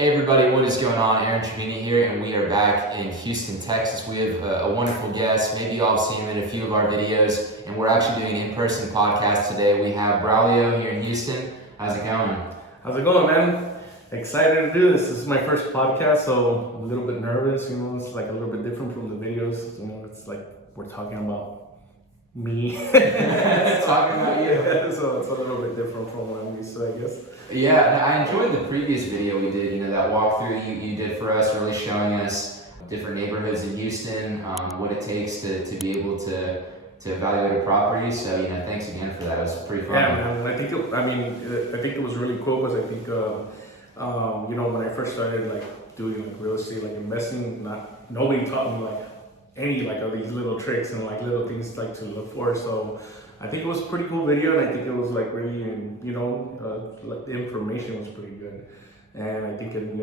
Hey everybody, what is going on? Aaron Trevino here, and we are back in Houston, Texas. We have a wonderful guest. Maybe y'all have seen him in a few of our videos, and we're actually doing an in-person podcast today. We have Braulio here in Houston. How's it going? How's it going, man? Excited to do this. This is my first podcast, so I'm a little bit nervous. It's like a little bit different from the videos. It's like we're talking about me. Talking about you. So it's a little bit different from what I'm used to, I guess. Yeah, I enjoyed the previous video we did, that walkthrough you did for us, really showing us different neighborhoods in Houston, what it takes to be able to evaluate a property. So, thanks again for that. It was pretty fun. Yeah, man. I think it was really cool because I think, when I first started doing real estate, investing, nobody taught me any of these little tricks and little things to look for. So I think it was a pretty cool video, and I think it was really, the information was pretty good, and I think it,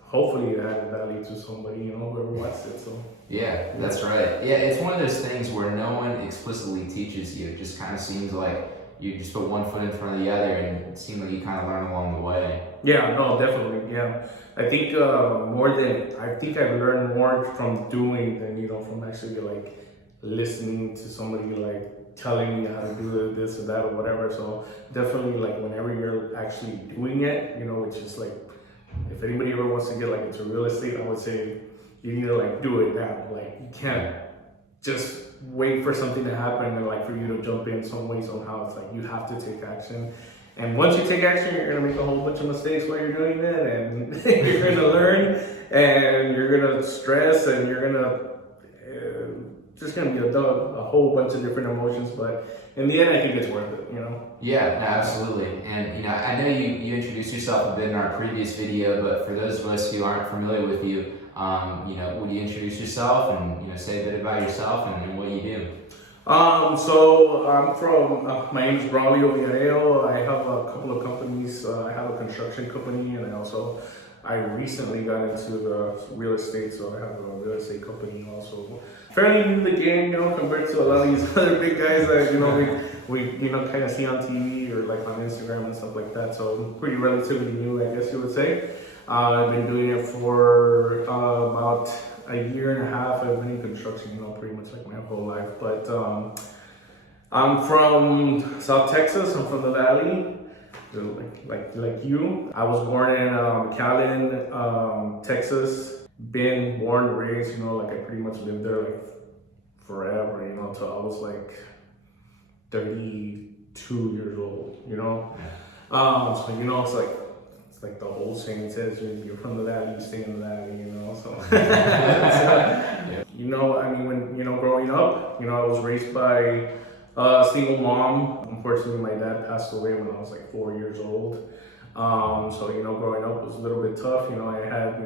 hopefully it added value to somebody, whoever watched it. So yeah, that's right. Yeah, it's one of those things where no one explicitly teaches you. It just kind of seems like you just put one foot in front of the other, and it seems like you kind of learn along the way. Yeah, no, definitely. Yeah, I think I've learned more from doing than from actually listening to somebody telling me how to do this or that or whatever. So definitely whenever you're actually doing it, it's just if anybody ever wants to get into real estate, I would say you need to do it now. You can't just wait for something to happen and for you to jump in some way somehow. It's you have to take action. And once you take action, you're gonna make a whole bunch of mistakes while you're doing it, and you're gonna learn, and you're gonna stress, and you're gonna just gonna be a whole bunch of different emotions. But in the end, I think it's worth it. Yeah, no, absolutely. And I know you introduced yourself a bit in our previous video, but for those of us who aren't familiar with you, would you introduce yourself and say a bit about yourself and what you do? So I'm from, my name is Braulio Viyareyo. I have a couple of companies. I have a construction company, and I recently got into real estate, so I have a real estate company also. Fairly new to the game, compared to a lot of these other big guys that, we kind of see on TV or on Instagram and stuff like that. So pretty relatively new, I guess you would say. I've been doing it for about a year and a half. I've been in construction, pretty much my whole life. But I'm from South Texas. I'm from the Valley, like you. I was born in McAllen, Texas. Been born and raised, I pretty much lived there forever, till I was 32 years old, So it's the old saying says, you're from the Valley, you stay in the Valley, so. When, growing up, I was raised by a single mom. Unfortunately, my dad passed away when I was 4 years old. So, growing up was a little bit tough. I had,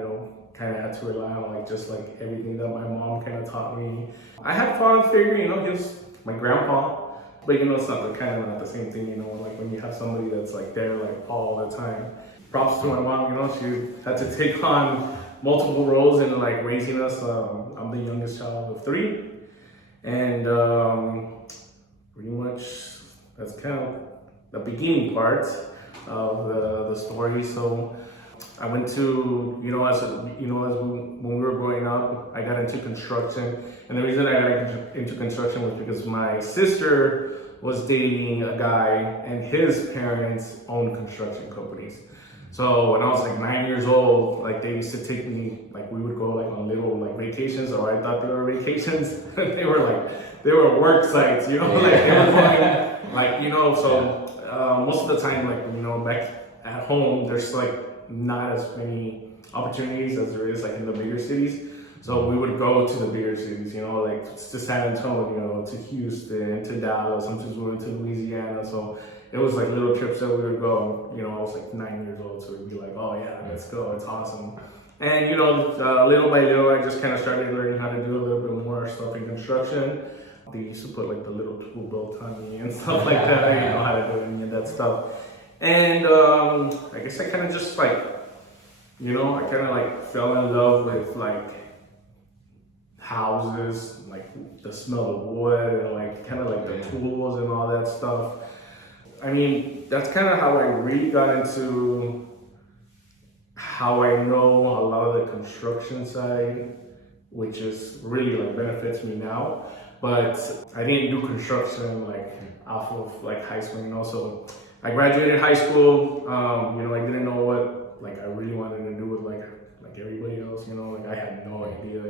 kind of had to rely on just everything that my mom kind of taught me. I had a father figure, he was my grandpa. But it's not not the same thing, when you have somebody that's there all the time. Props to my mom, she had to take on multiple roles in raising us. I'm the youngest child of 3, and pretty much that's kind of the beginning part of the story. So I went to, when we were growing up, I got into construction, and the reason I got into construction was because my sister was dating a guy, and his parents owned construction companies. So when I was 9 years old, they used to take me, we would go on little vacations, or I thought they were vacations. They were work sites, they were going, so most of the time, back at home, there's not as many opportunities as there is in the bigger cities. So we would go to the bigger cities, to San Antonio, to Houston, to Dallas. Sometimes we went to Louisiana. So it was little trips that we would go. I was 9 years old, so we'd be oh yeah, let's go, it's awesome. And little by little, I just kind of started learning how to do a little bit more stuff in construction. They used to put the little tool belt on me and stuff like that. I didn't know how to do any of that stuff. And I guess I kind of just I kind of fell in love with houses, the smell of wood, and kind of the tools and all that stuff. That's kind of how I really got into how I know a lot of the construction side, which is really like benefits me now. But I didn't do construction like off of like high school, So I graduated high school. I didn't know what like I really wanted to do with like everybody else. Like I had no idea.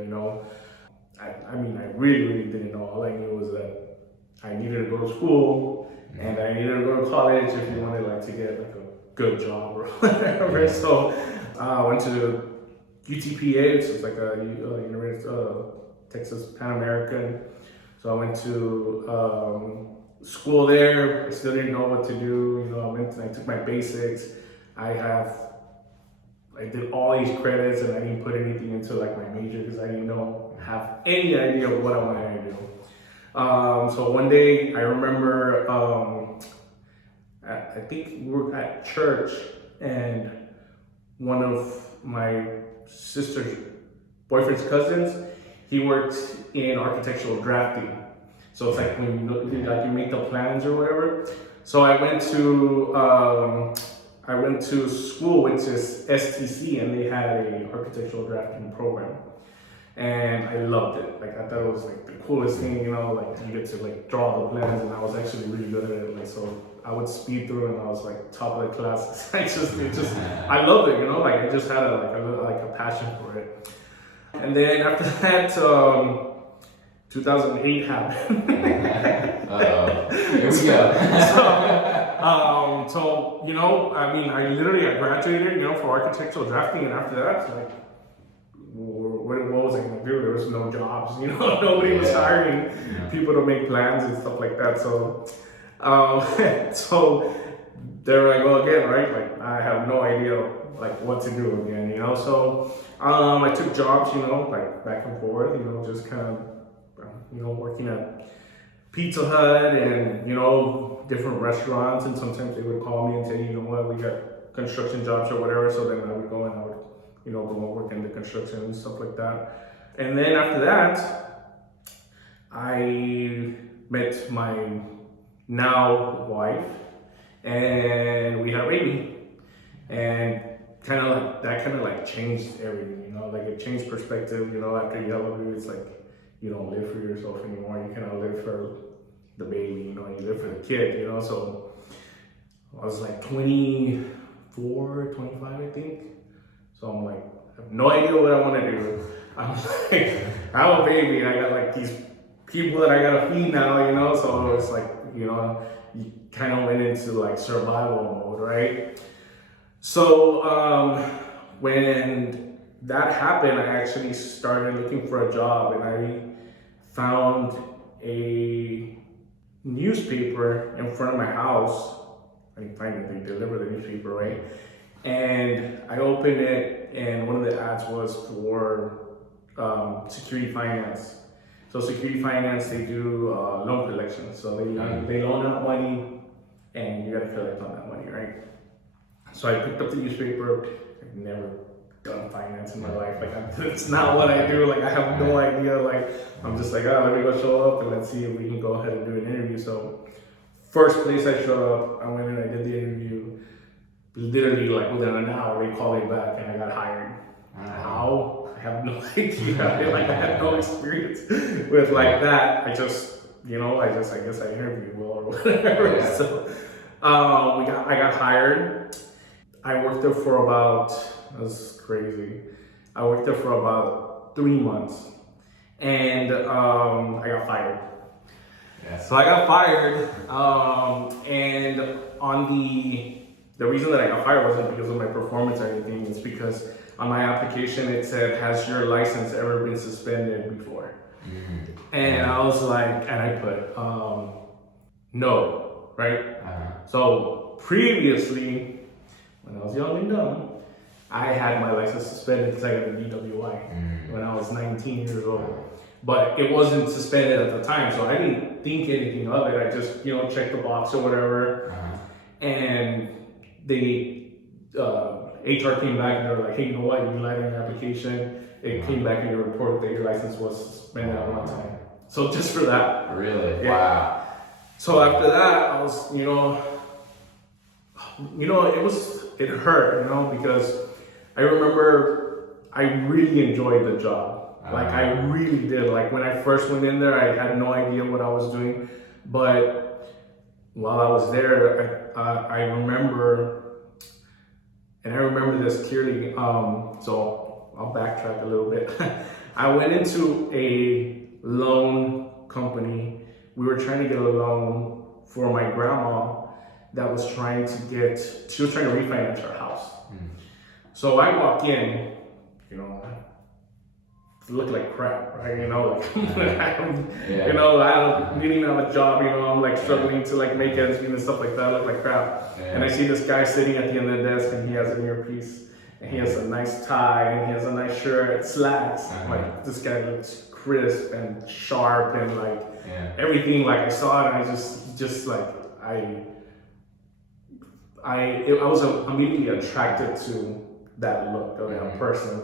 I mean, I really didn't know. All I knew was that I needed to go to school and I needed to go to college if you wanted like to get like a good job or whatever. So I went to UTPA, which is like a University Texas Pan American. So I went to school there. I still didn't know what to do. I took my basics. I did all these credits and I didn't put anything into like my major because I didn't have any idea of what I wanted to do. So one day I remember, I think we were at church and one of my sister's boyfriend's cousins, he worked in architectural drafting. So it's like when you make the plans or whatever. So I went to school, which is STC, and they had an architectural drafting program. And I loved it. Like I thought it was like the coolest thing, like you get to like draw the plans, and I was actually really good at it. Like so I would speed through and I was like top of the class. I loved it, like I just had a passion for it. And then after that, 2008 happened. Here we go. I graduated, for architectural drafting, and after that, like, what was I gonna do? There was no jobs, nobody was hiring people to make plans and stuff like that. So, so there I go again, right? Like I have no idea like what to do again, So, I took jobs, like back and forth, just kind of, working at Pizza Hut and, different restaurants. And sometimes they would call me and say, we got construction jobs or whatever. So then I would go and I would, go and work in the construction and stuff like that. And then after that, I met my now wife and we had a baby. And that kind of changed everything, like it changed perspective, after you have a baby, it's like, you don't live for yourself anymore. You kind of live for the baby, you live for the kid, So I was like 24, 25, I think. So I'm like, I have no idea what I want to do. I'm like, I have a baby and I got like these people that I gotta feed now, So it's like, you kind of went into like survival mode, right? So when that happened, I actually started looking for a job and I found a newspaper in front of my house. I didn't find it, they delivered the newspaper, right? And I opened it and one of the ads was for security finance. So security finance, they do loan collection. So they loan out money and you gotta collect on that money, right? So I picked up the newspaper. I've never done finance in my life. Like it's not what I do. Like I have no idea. Like I'm just like, let me go show up and let's see if we can go ahead and do an interview. So first place I showed up, I went in, I did the interview. Literally like within an hour, they called me back and I got hired. How? I have no idea. Like I had no experience with like that. I just, I guess I interviewed well or whatever. Yeah. So I got hired. I worked there for about, that's crazy. I worked there for about 3 months and I got fired. Yeah. So I got fired and on the reason that I got fired wasn't because of my performance or anything. It's because on my application it said, has your license ever been suspended before? Mm-hmm. And I was like, and I put, no, right? Uh-huh. So previously, when I was young and dumb, I had my license suspended because I got a DWI when I was 19 years old. But it wasn't suspended at the time, so I didn't think anything of it. I just, checked the box or whatever. Uh-huh. And they, HR came back and they were like, hey, you know what, you lied on your application. It came back in your report that your license was suspended at one time. So just for that. Really? Yeah. Wow. So after that, I was, it hurt, because I remember I really enjoyed the job. Like I really did. Like when I first went in there, I had no idea what I was doing. But while I was there, I remember, and I remember this clearly. So I'll backtrack a little bit. I went into a loan company. We were trying to get a loan for my grandma that was she was trying to refinance her house. So I walk in, you know, look like crap, right? You know, like, you know, I didn't even have a job, you know, I'm like struggling to like make ends meet and stuff like that, I look like crap. And I see this guy sitting at the end of the desk and he has an earpiece and he has a nice tie and he has a nice shirt, slacks. Like this guy looks crisp and sharp and like everything, like I saw it and I just like, I was immediately attracted to that look of that person.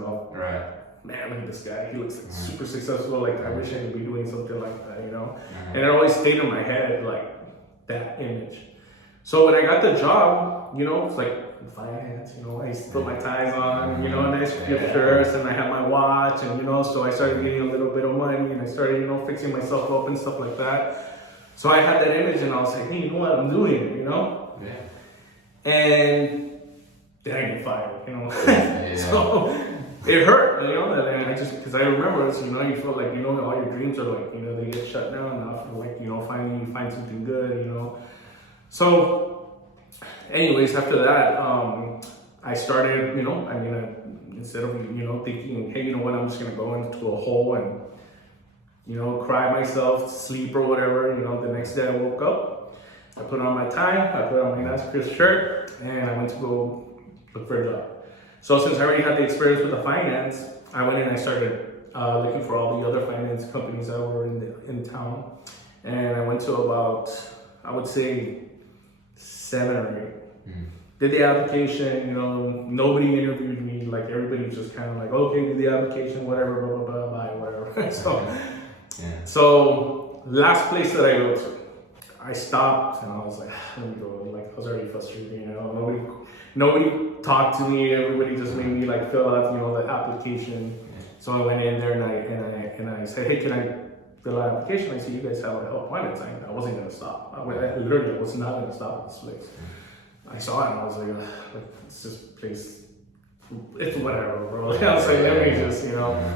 Man, look at this guy. He looks like super successful. Like I wish I could be doing something like that, you know. And it always stayed in my head, like that image. So when I got the job, you know, it's like finance. You know, I used to put my ties on, you know, nice gift shirts, and I had my watch, and you know, so I started getting a little bit of money, and I started, you know, fixing myself up and stuff like that. So I had that image, and I was like, hey, you know what? I'm doing it, you know. And then I get fired, you know. So it hurt, you know. And I just, because I remember this, you know, you feel like, you know, all your dreams are like, you know, they get shut down. Now I feel like, you know, finally you find something good, you know. So, anyways, after that, I started, you know, I mean, instead of, you know, thinking, hey, you know what, I'm just gonna go into a hole and, you know, cry myself, sleep or whatever, you know, the next day I woke up. I put on my tie, I put on my nice crisp shirt, and I went to go look for a job. So since I already had the experience with the finance, I went and I started looking for all the other finance companies that were in town. And I went to about, I would say, 7 or 8. Did the application, you know, nobody interviewed me, like everybody was just kind of like, okay, do the application, whatever, blah, blah, blah, blah, whatever. So last place that I go to, I stopped and I was like, let me go. Like I was already frustrated, you know. Nobody talked to me. Everybody just made me like fill out, you know, the application. So I went in there and I said, hey, can I fill out an application? I see you guys have a help wanted sign. I wasn't gonna stop. I literally was not gonna stop at this place. I saw it and I was like, it's this place. It's whatever, bro. I was like, let me just, you know.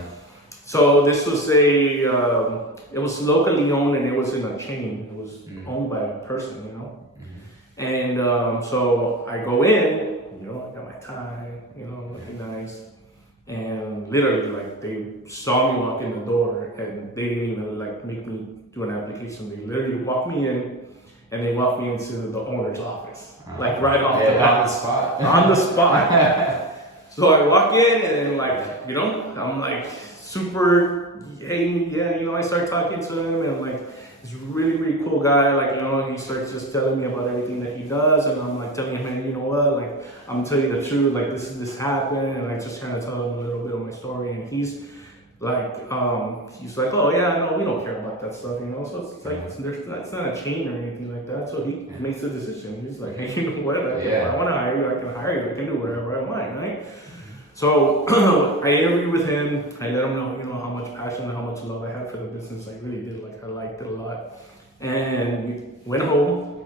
So this was it was locally owned and it was in a chain. It was owned by a person, you know. And so I go in, you know, I got my tie, you know, looking nice. And literally, like, they saw me walk in the door and they didn't even, like, make me do an application. They literally walked me in and they walked me into the owner's office. Like, right off the bat. On the spot. On the spot. So I walk in and, like, you know, I'm, like, super, hey, yeah, you know, I start talking to him and, like, he's a really, really cool guy. Like, you know, he starts just telling me about everything that he does. And I'm like telling him, hey, you know what? Like, I'm telling you the truth. Like, this happened. And I just kind of tell him a little bit of my story. And he's like, oh, yeah, no, we don't care about that stuff, you know? So it's like, it's not a chain or anything like that. So he makes the decision. He's like, hey, you know what? If I want to hire you, I can hire you. I can do whatever I want, right? So I interviewed with him. I let him know, you know, how much passion and how much love I had for the business. I really did. Like, I liked it a lot. And we went home,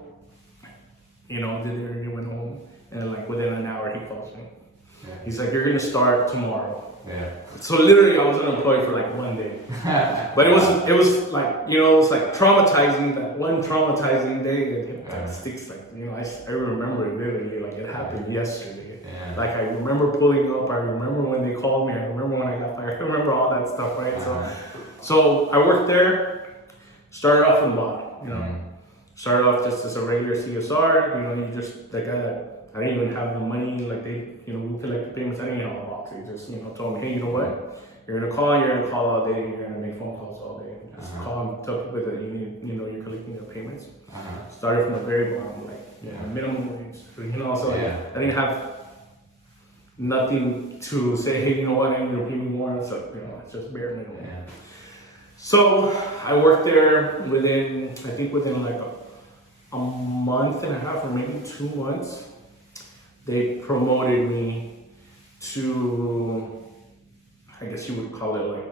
you know, did the interview, went home. And like within an hour, he calls me. He's like, you're going to start tomorrow. So literally, I was unemployed for like 1 day. But it was like, you know, it was like traumatizing. That one traumatizing day that sticks. Like, you know, I remember it literally. Like, it happened yesterday. Like, I remember pulling up, I remember when they called me, I remember when I got fired, I remember all that stuff, right? So I worked there, started off from the bottom, you know. Started off just as a regular CSR, you know, you just, like, I didn't even have the money, like, they, you know, we collect the payments, I didn't have a box. They just, you know, told me, hey, you know what, you're gonna call all day, you're gonna make phone calls all day. Just call and tell people that you need, you know, you're collecting your payments. Started from the very bottom, like, minimum wage, you know, so I didn't have nothing to say, hey, you know what, I need to pay me more, so, you know, it's just bare minimum. So I worked there within like a month and a half or maybe 2 months, they promoted me to, I guess you would call it like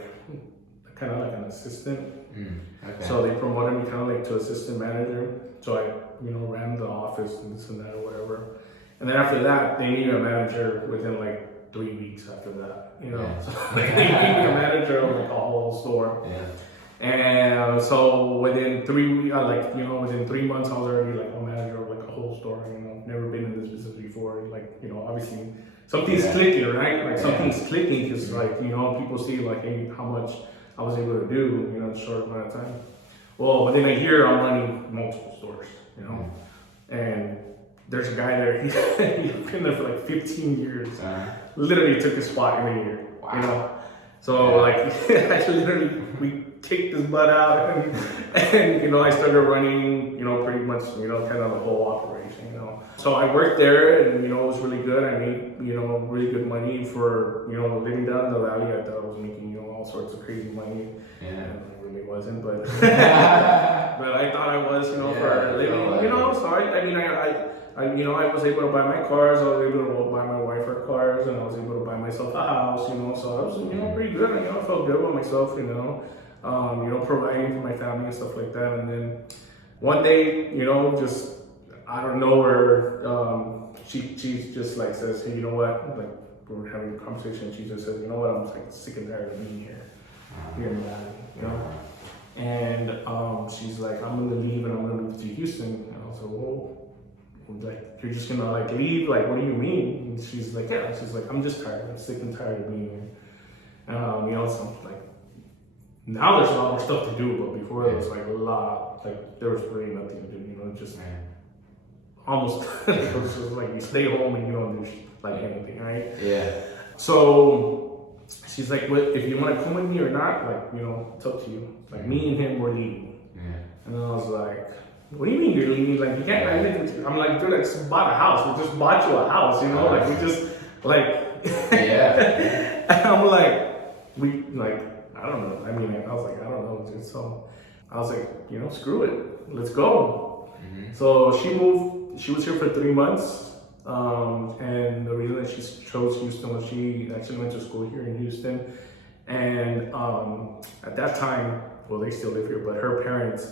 kind of like an assistant. Okay. So they promoted me kind of like to assistant manager. So I, ran the office and this and that or whatever. And then after that, they needed a manager within like 3 weeks after that. Yeah. So like, they needed a manager of like a whole store. Yeah. And so within 3 weeks, within 3 months, I was already like a manager of like a whole store. Never been in this business before. Like, obviously something's clicking, right? Like something's clicking because like, people see like, hey, how much I was able to do, in a short amount of time. Well, within a year, I'm running multiple stores, and there's a guy there, he's been there for like 15 years, literally took his spot in a year, So like, I literally, we kicked his butt out and I started running, pretty much, kind of the whole operation, So I worked there and, it was really good. I made, really good money for, living down in the valley. I thought I was making, all sorts of crazy money. Yeah. And I really wasn't, but, but I thought I was, for a living, so I was able to buy my cars. I was able to buy my wife her cars, and I was able to buy myself a house, so I was, pretty good. I felt good with myself, providing for my family and stuff like that. And then one day, just out of nowhere, she just like says, hey, you know what? Like we were having a conversation. She just said, you know what? I'm just like sick and tired of being here in the valley, And she's like, I'm gonna leave and I'm gonna move to Houston. And I was like, whoa. Like, you're just gonna like leave? Like, what do you mean? And she's like, yeah. She's like, I'm just tired. I'm sick and tired of being here. So like, now there's a lot more stuff to do, but before there was like a lot, like there was really nothing to do, just almost it was just like you stay home and you don't do like anything, right? Yeah. So she's like, well, if you want to come with me or not, like, it's up to you. Like me and him were leaving. Yeah. And I was like, what do you mean you're leaving? Like, you can't live with you. I'm like, dude, I just bought a house. We just bought you a house, like we just like Yeah. And I'm like, I don't know. I mean, I was like, I don't know, dude. So I was like, screw it. Let's go. Mm-hmm. So she moved. She was here for 3 months. And the reason that she chose Houston was she actually went to school here in Houston. And at that time, well, they still live here, but her parents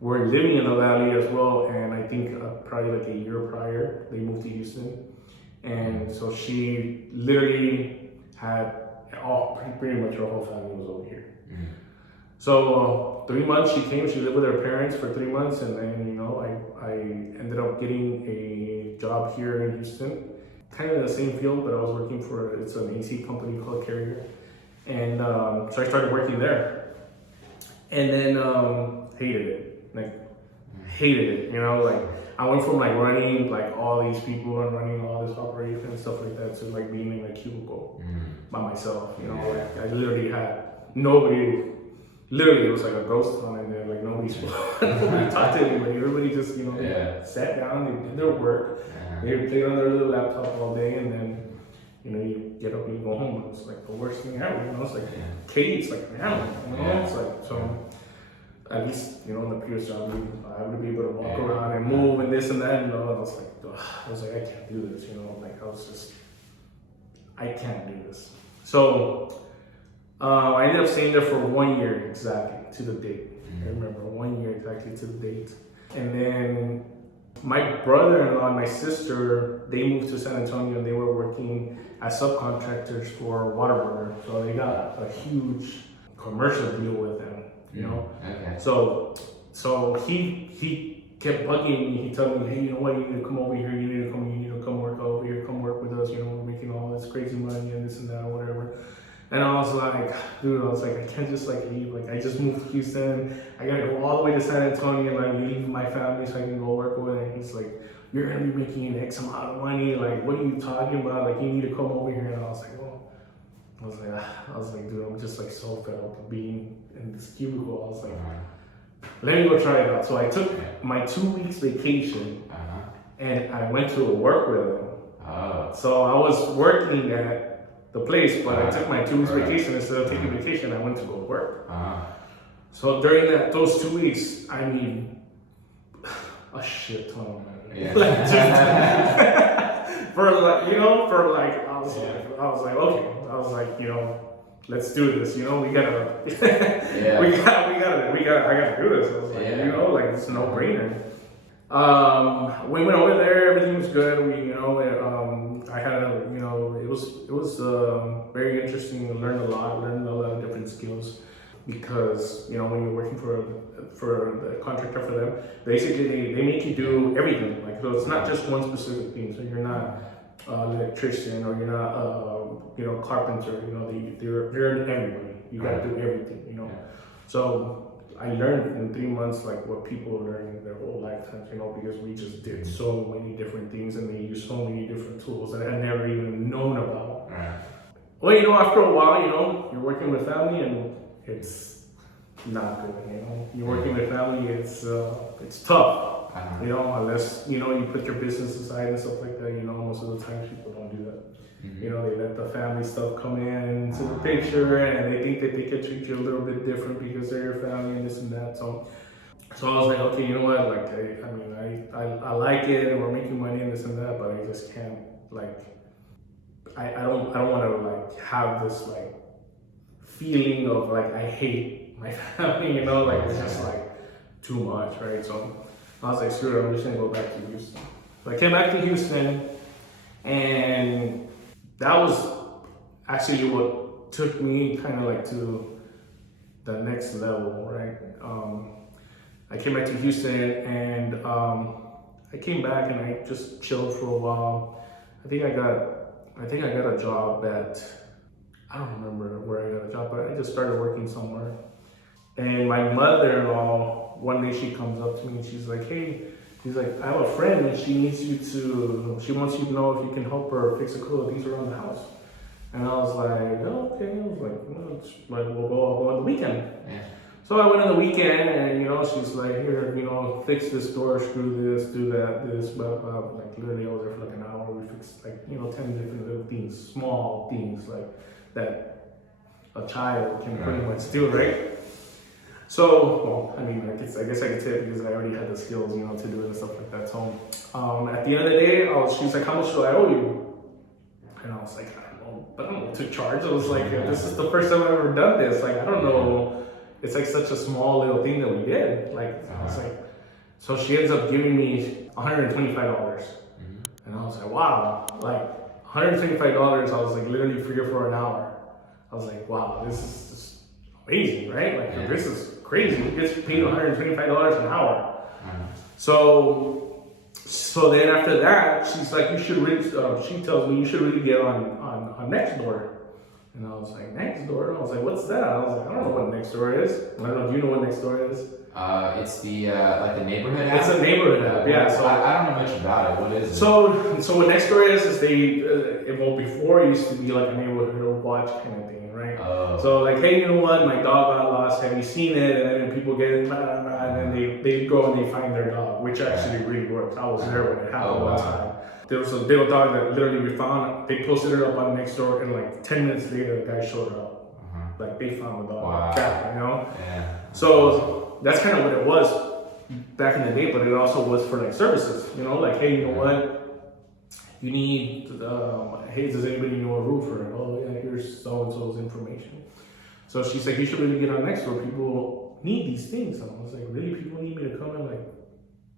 were living in the valley as well. And I think probably like a year prior, they moved to Houston. And so she literally had pretty much her whole family was over here. Mm-hmm. So 3 months she came, she lived with her parents for 3 months, and then I ended up getting a job here in Houston, kind of in the same field, but I was working for, it's an AC company called Carrier. And so I started working there. And then hated it, like I went from like running like all these people and running all this operation and stuff like that to like being in a cubicle by myself, like I literally had nobody, literally it was like a ghost town in there, like nobody talked to anybody, everybody just, sat down, they did their work, they played on their little laptop all day, and then, you get up and you go home. It's like the worst thing ever, it's like Kate's like an animal, it's like, so at least, in the previous job, I would be able to walk around and move and this and that, I was like, I can't do this, I can't do this. So, I ended up staying there for 1 year exactly to the date. I remember 1 year exactly to the date. And then my brother-in-law and my sister, they moved to San Antonio and they were working as subcontractors for Waterburner. So they got a huge commercial deal with them. Okay. So he kept bugging me. He told me, hey, you know what? You need to come over here. You need to come work over here. Come work with us. We're making all this crazy money and this and that or whatever. And I was like, dude, I can't just like leave. Like I just moved to Houston. I gotta go all the way to San Antonio and like leave my family so I can go work with it. And he's like, you're gonna be making an X amount of money. Like, what are you talking about? Like, you need to come over here. And I was like, well, dude, I'm just like so fed up of being in this cubicle. I was like, let me go try it out. So I took my 2 weeks vacation and I went to work with them. So I was working at the place, but I took my 2 weeks vacation. Instead of taking vacation, I went to go work. So during those 2 weeks, I mean, a shit ton of money. I was like, okay. I was like, let's do this. We gotta, Yeah. I gotta do this. I was like, Yeah. like it's a no-brainer. We went over there. Everything was good. I had it was very interesting. I learned a lot of different skills because when you're working for the contractor for them, basically they make you do everything. Like, so it's not just one specific thing. So you're not electrician or you're not carpenter. They're in everybody. You got to do everything. Yeah. So I learned in 3 months like what people learn in their whole lifetimes, because we just did so many different things and they use so many different tools that I had never even known about. Right. Well, after a while, you're working with family and it's not good. You're working with family, it's tough. Unless you put your business aside and stuff like that. Most of the time people don't do that. Mm-hmm. They let the family stuff come into the picture and they think that they can treat you a little bit different because they're your family and this and that. So I was like, okay, you know what? Like, I like it and we're making money and this and that, but I just can't, like, I don't want to like have this like feeling of like I hate my family, like it's just like too much, right? So I was like, screw it, I'm just gonna go back to Houston. So I came back to Houston, and that was actually what took me kind of like to the next level, right? I came back to Houston, and I came back and I just chilled for a while. I think I got a job at, I don't remember where I got a job, but I just started working somewhere. And my mother-in-law, one day she comes up to me and she's like, hey, I have a friend and she wants you to know if you can help her fix a couple of things around the house. And I was like, oh, okay. I was like, I'll go on the weekend. Yeah. So I went on the weekend and, she's like, here, fix this door, screw this, do that, this, blah, blah. Like literally I was there for like an hour. We fixed like, 10 different little things, small things like that a child can pretty much do, right? So, I guess I could say it because I already had the skills, to do it and stuff like that. So, at the end of the day, she's like, how much do I owe you? And I was like, I don't know, but I don't know to charge. I was like, this is the first time I've ever done this. Like, I don't know. It's like such a small little thing that we did. Like, I was like, so she ends up giving me $125. And I was like, wow, like $125. I was like literally free for an hour. I was like, wow, this is just amazing, right? Like, this is crazy. We get paid $125 an hour. So then after that, she's like, you should really, she tells me you should really get on Nextdoor. And I was like, Nextdoor? I was like, what's that? I was like, I don't know what Nextdoor is. I don't know, do you know what Nextdoor is? It's the like the neighborhood app. It's a neighborhood app, yeah. So I don't know much about it. What is it? So what Nextdoor is before it used to be like a neighborhood watch kind of thing, right? So like, hey, you know what? My dog got lost. Have you seen it? And then people get it, and then they go and they find their dog, which actually really works. I was there when it happened one time. There was a little dog that literally we found. They posted it up on Nextdoor, and like 10 minutes later, the guy showed up. Like they found the dog. Wow. Yeah. So that's kind of what it was back in the day, but it also was for like services. Like, hey, you know what? You need. Hey, does anybody know a roofer? Oh yeah, here's so and so's information. So she's like, you should really get on Nextdoor. People need these things. And I was like, really? People need me to come and like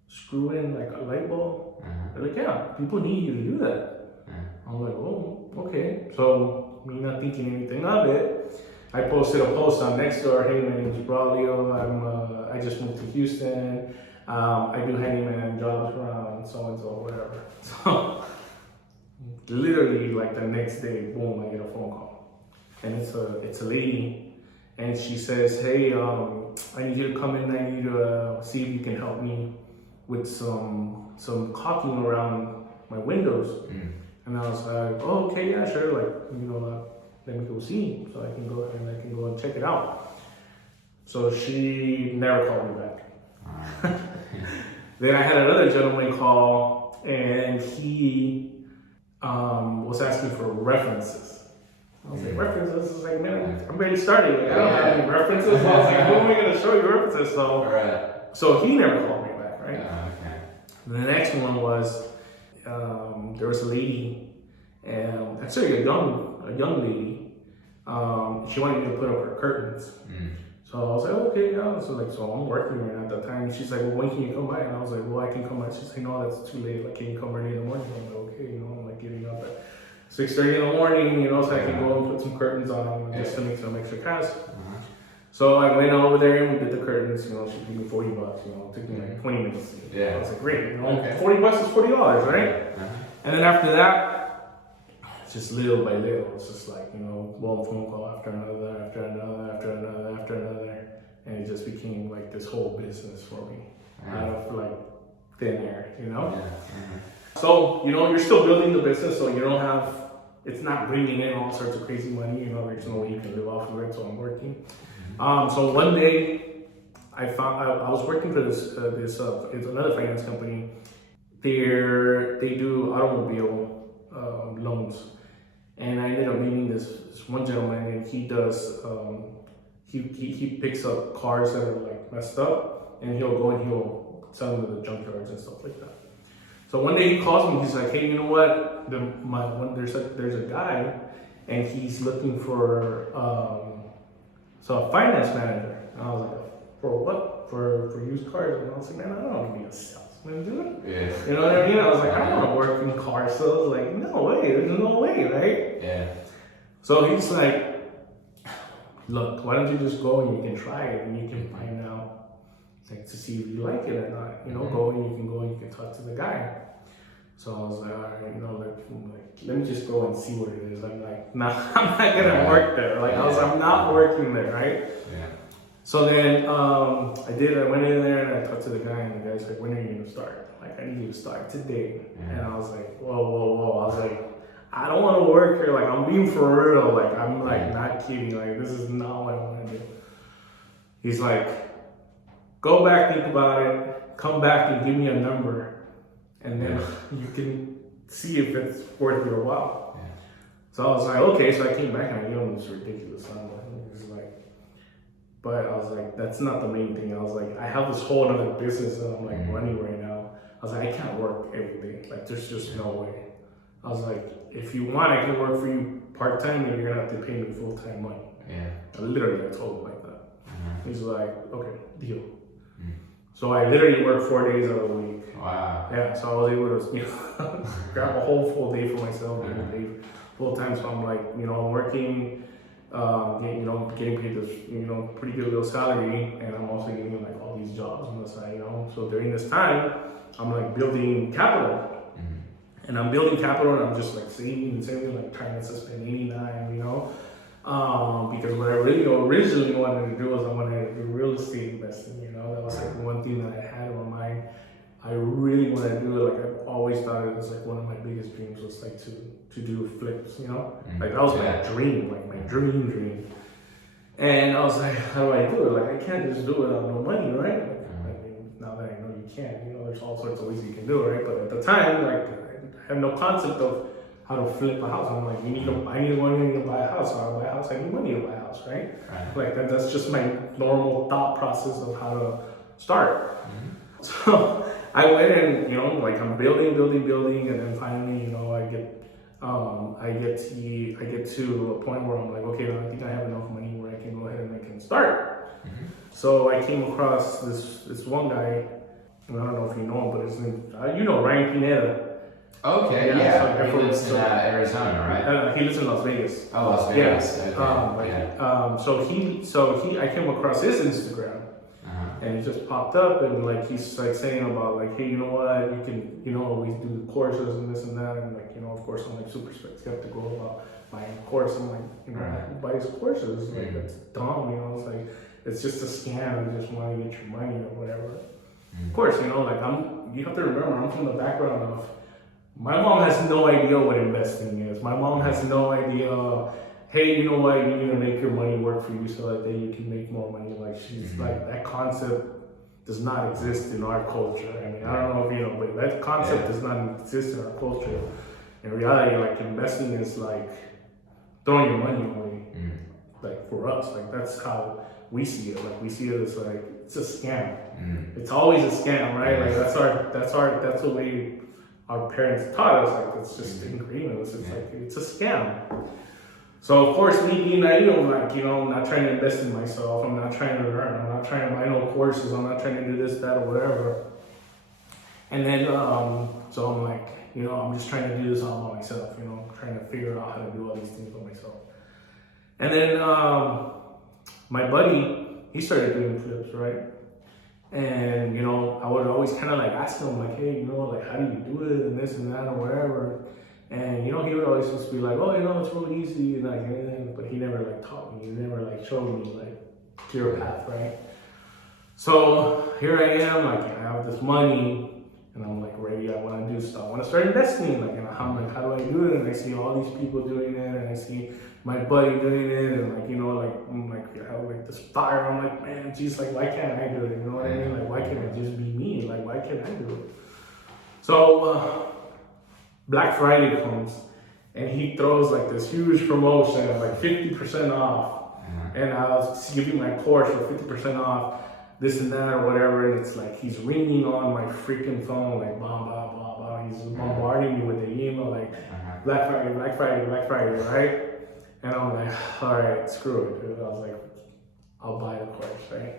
screw in like a light bulb? They're like, yeah, people need you to do that. I'm like, oh, okay. So me not thinking anything of it, I posted a post on Nextdoor. Hey, my name's Braulio. I just moved to Houston. I do handyman jobs around so and so, whatever. So literally like the next day, boom, I get a phone call, and it's a lady, and she says, hey, I need you to come in. I need to see if you can help me with some caulking around my windows. And I was like, oh, okay, yeah, sure. Like, let me go see, so I can go and check it out. So she never called me back. Then I had another gentleman call, and he was asking for references. I was like, references? I was like, man, I'm barely starting. Like, I don't have any references. I was like, who am I going to show you references? So he never called me back, right? The next one was, there was a lady, and actually a young lady. She wanted me to put up her curtains. So I was like, okay, yeah. So I'm working right now at that time. She's like, well, when can you come by? And I was like, well, I can come by. She's like, no, that's too late. Like, can you come early in the morning? I'm like, okay, I'm like getting up at 6:30 in the morning, so I can go and put some curtains on just to make some extra cash. So I went over there and we did the curtains. She gave me $40. It took me like 20 minutes. I was like, great. $40 is $40, right? And then after that, just little by little, it's just like, one phone call after another, after another. And it just became like this whole business for me out of like thin air, So, you're still building the business, so you don't have, it's not bringing in all sorts of crazy money, there's no way you can live off of it, so I'm working. So one day, I was working for this it's another finance company. They do automobile loans. And I ended up meeting this one gentleman, and he does, he picks up cars that are like messed up, and he'll go and he'll sell them to the junkyards and stuff like that. So one day he calls me, he's like, hey, you know what? There's a guy, and he's looking for a finance manager. And I was like, for what? For used cars? And I was like, man, I don't want to be a salesman, dude. Yeah. You know what I mean? I was like, I don't want to work in car sales. Like, no way, there's no way, right? Yeah. So he's like, look, why don't you just go and you can try it and you can find out, like, to see if you like it or not. Go and you can talk to the guy. So I was like, all right, let me just go and see what it is. I'm like, nah, I'm not gonna work there. Like, I'm not working there, right? Yeah. So then I went in there and I talked to the guy, and the guy's like, when are you gonna start? Like, I need you to start today. And I was like, whoa. I was like, I don't want to work here. Like, I'm being for real. Like, I'm like not kidding. Like, this is not what I want to do. He's like, go back, think about it, come back and give me a number, and then you can see if it's worth your while. Yeah. So I was like, okay. So I came back and I gave him this ridiculous number. He's like, but I was like, that's not the main thing. I was like, I have this whole other business that I'm like running right now. I was like, I can't work every day. Like, there's just no way. I was like, if you want, I can work for you part-time, and you're gonna have to pay me full-time money. Yeah. I told him like that. He's like, okay, deal. So I literally worked 4 days out of the week. Wow. Yeah, so I was able to grab a whole full day for myself and leave full-time. So I'm like, I'm working, getting paid this, pretty good little salary, and I'm also getting like all these jobs on the side, So during this time, I'm like building capital. And I'm building capital, and I'm just like saving, like trying to spend any dime, because what I really originally wanted to do was I wanted to do real estate investing, that was like one thing that I had in my mind. I really wanted to do it. Like, I've always thought it was like one of my biggest dreams was like to do flips, like that was my dream, like my dream. And I was like, how do I do it? Like, I can't just do it without no money, right? Like, I mean, now that I know you can, there's all sorts of ways you can do it, right? But at the time, like, I have no concept of how to flip a house. I'm like, I need money to buy a house. How do I buy a house? I need money to buy a house, right? Like, that's just my normal thought process of how to start. So I went and, like, I'm building, and then finally, I get to a point where I'm like, okay, I think I have enough money where I can go ahead and I can start. So I came across this one guy, and I don't know if you know him, but his name, Ryan Pineda. Okay, yeah. So he lives in Arizona, right? He lives in Las Vegas. Oh, Las Vegas. Yeah. So I came across his Instagram, and it just popped up, and like he's like saying about like, hey, you know what, you can, always do the courses and this and that, and like, of course I'm like super skeptical about buying a course. I'm like, who buys courses? Like, that's dumb, it's like, it's just a scam. You just want to get your money or whatever. Of course, like you have to remember, I'm from the background of, my mom has no idea what investing is. My mom has no idea, hey, you know what, you need to make your money work for you so that then you can make more money. Like, she's like, that concept does not exist in our culture. I mean, I don't know if you know, but that concept does not exist in our culture. In reality, like, investing is like throwing your money away. Like, for us, like, that's how we see it. Like, we see it as like, it's a scam. It's always a scam, right? Like, that's the way our parents taught us, like, it's just ingrained in us. It's like, it's a scam. So of course, me being naive, I'm like, you know, I'm not trying to invest in myself. I'm not trying to learn. I'm not trying to buy no courses. I'm not trying to do this, that, or whatever. And then, so I'm like, you know, I'm just trying to do this all by myself. You know, trying to figure out how to do all these things by myself. And then my buddy, he started doing flips, right? And, you know, I would always kind of like ask him, like, hey, you know, like, how do you do it, and this and that, or whatever. And, you know, he would always just be like, oh, you know, it's real easy, and like, but he never like taught me, he never like showed me like clear path, right? So here I am, like, I have this money, and I'm like, ready, I want to do stuff. I want to start investing, like, and I'm like, how do I do it? And I see all these people doing it, and I see my buddy doing it, and like, you know, like, I'm like, I have like this fire. I'm like, man, geez, like, why can't I do it? You know what I mean? Like, why can't it just be me? Like, why can't I do it? So Black Friday comes, and he throws like this huge promotion of like 50% off, and I was giving my course for 50% off, this and that or whatever, and it's like he's ringing on my freaking phone, like blah blah blah blah. He's bombarding me with the email like Black Friday, Black Friday, Black Friday, right? And I'm like, all right, screw it, dude. I was like, I'll buy the course, right?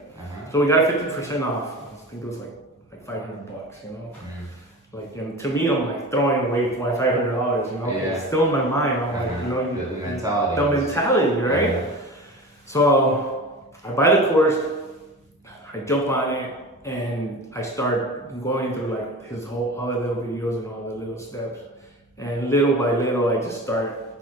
So we got 50% off. I think it was like $500, you know. Like, you know, to me, I'm like throwing away my $500, you know. It's still in my mind. I'm like, you know, the mentality, right? So I buy the course, I jump on it, and I start going through like his all the little videos and all the little steps, and little by little, I just start,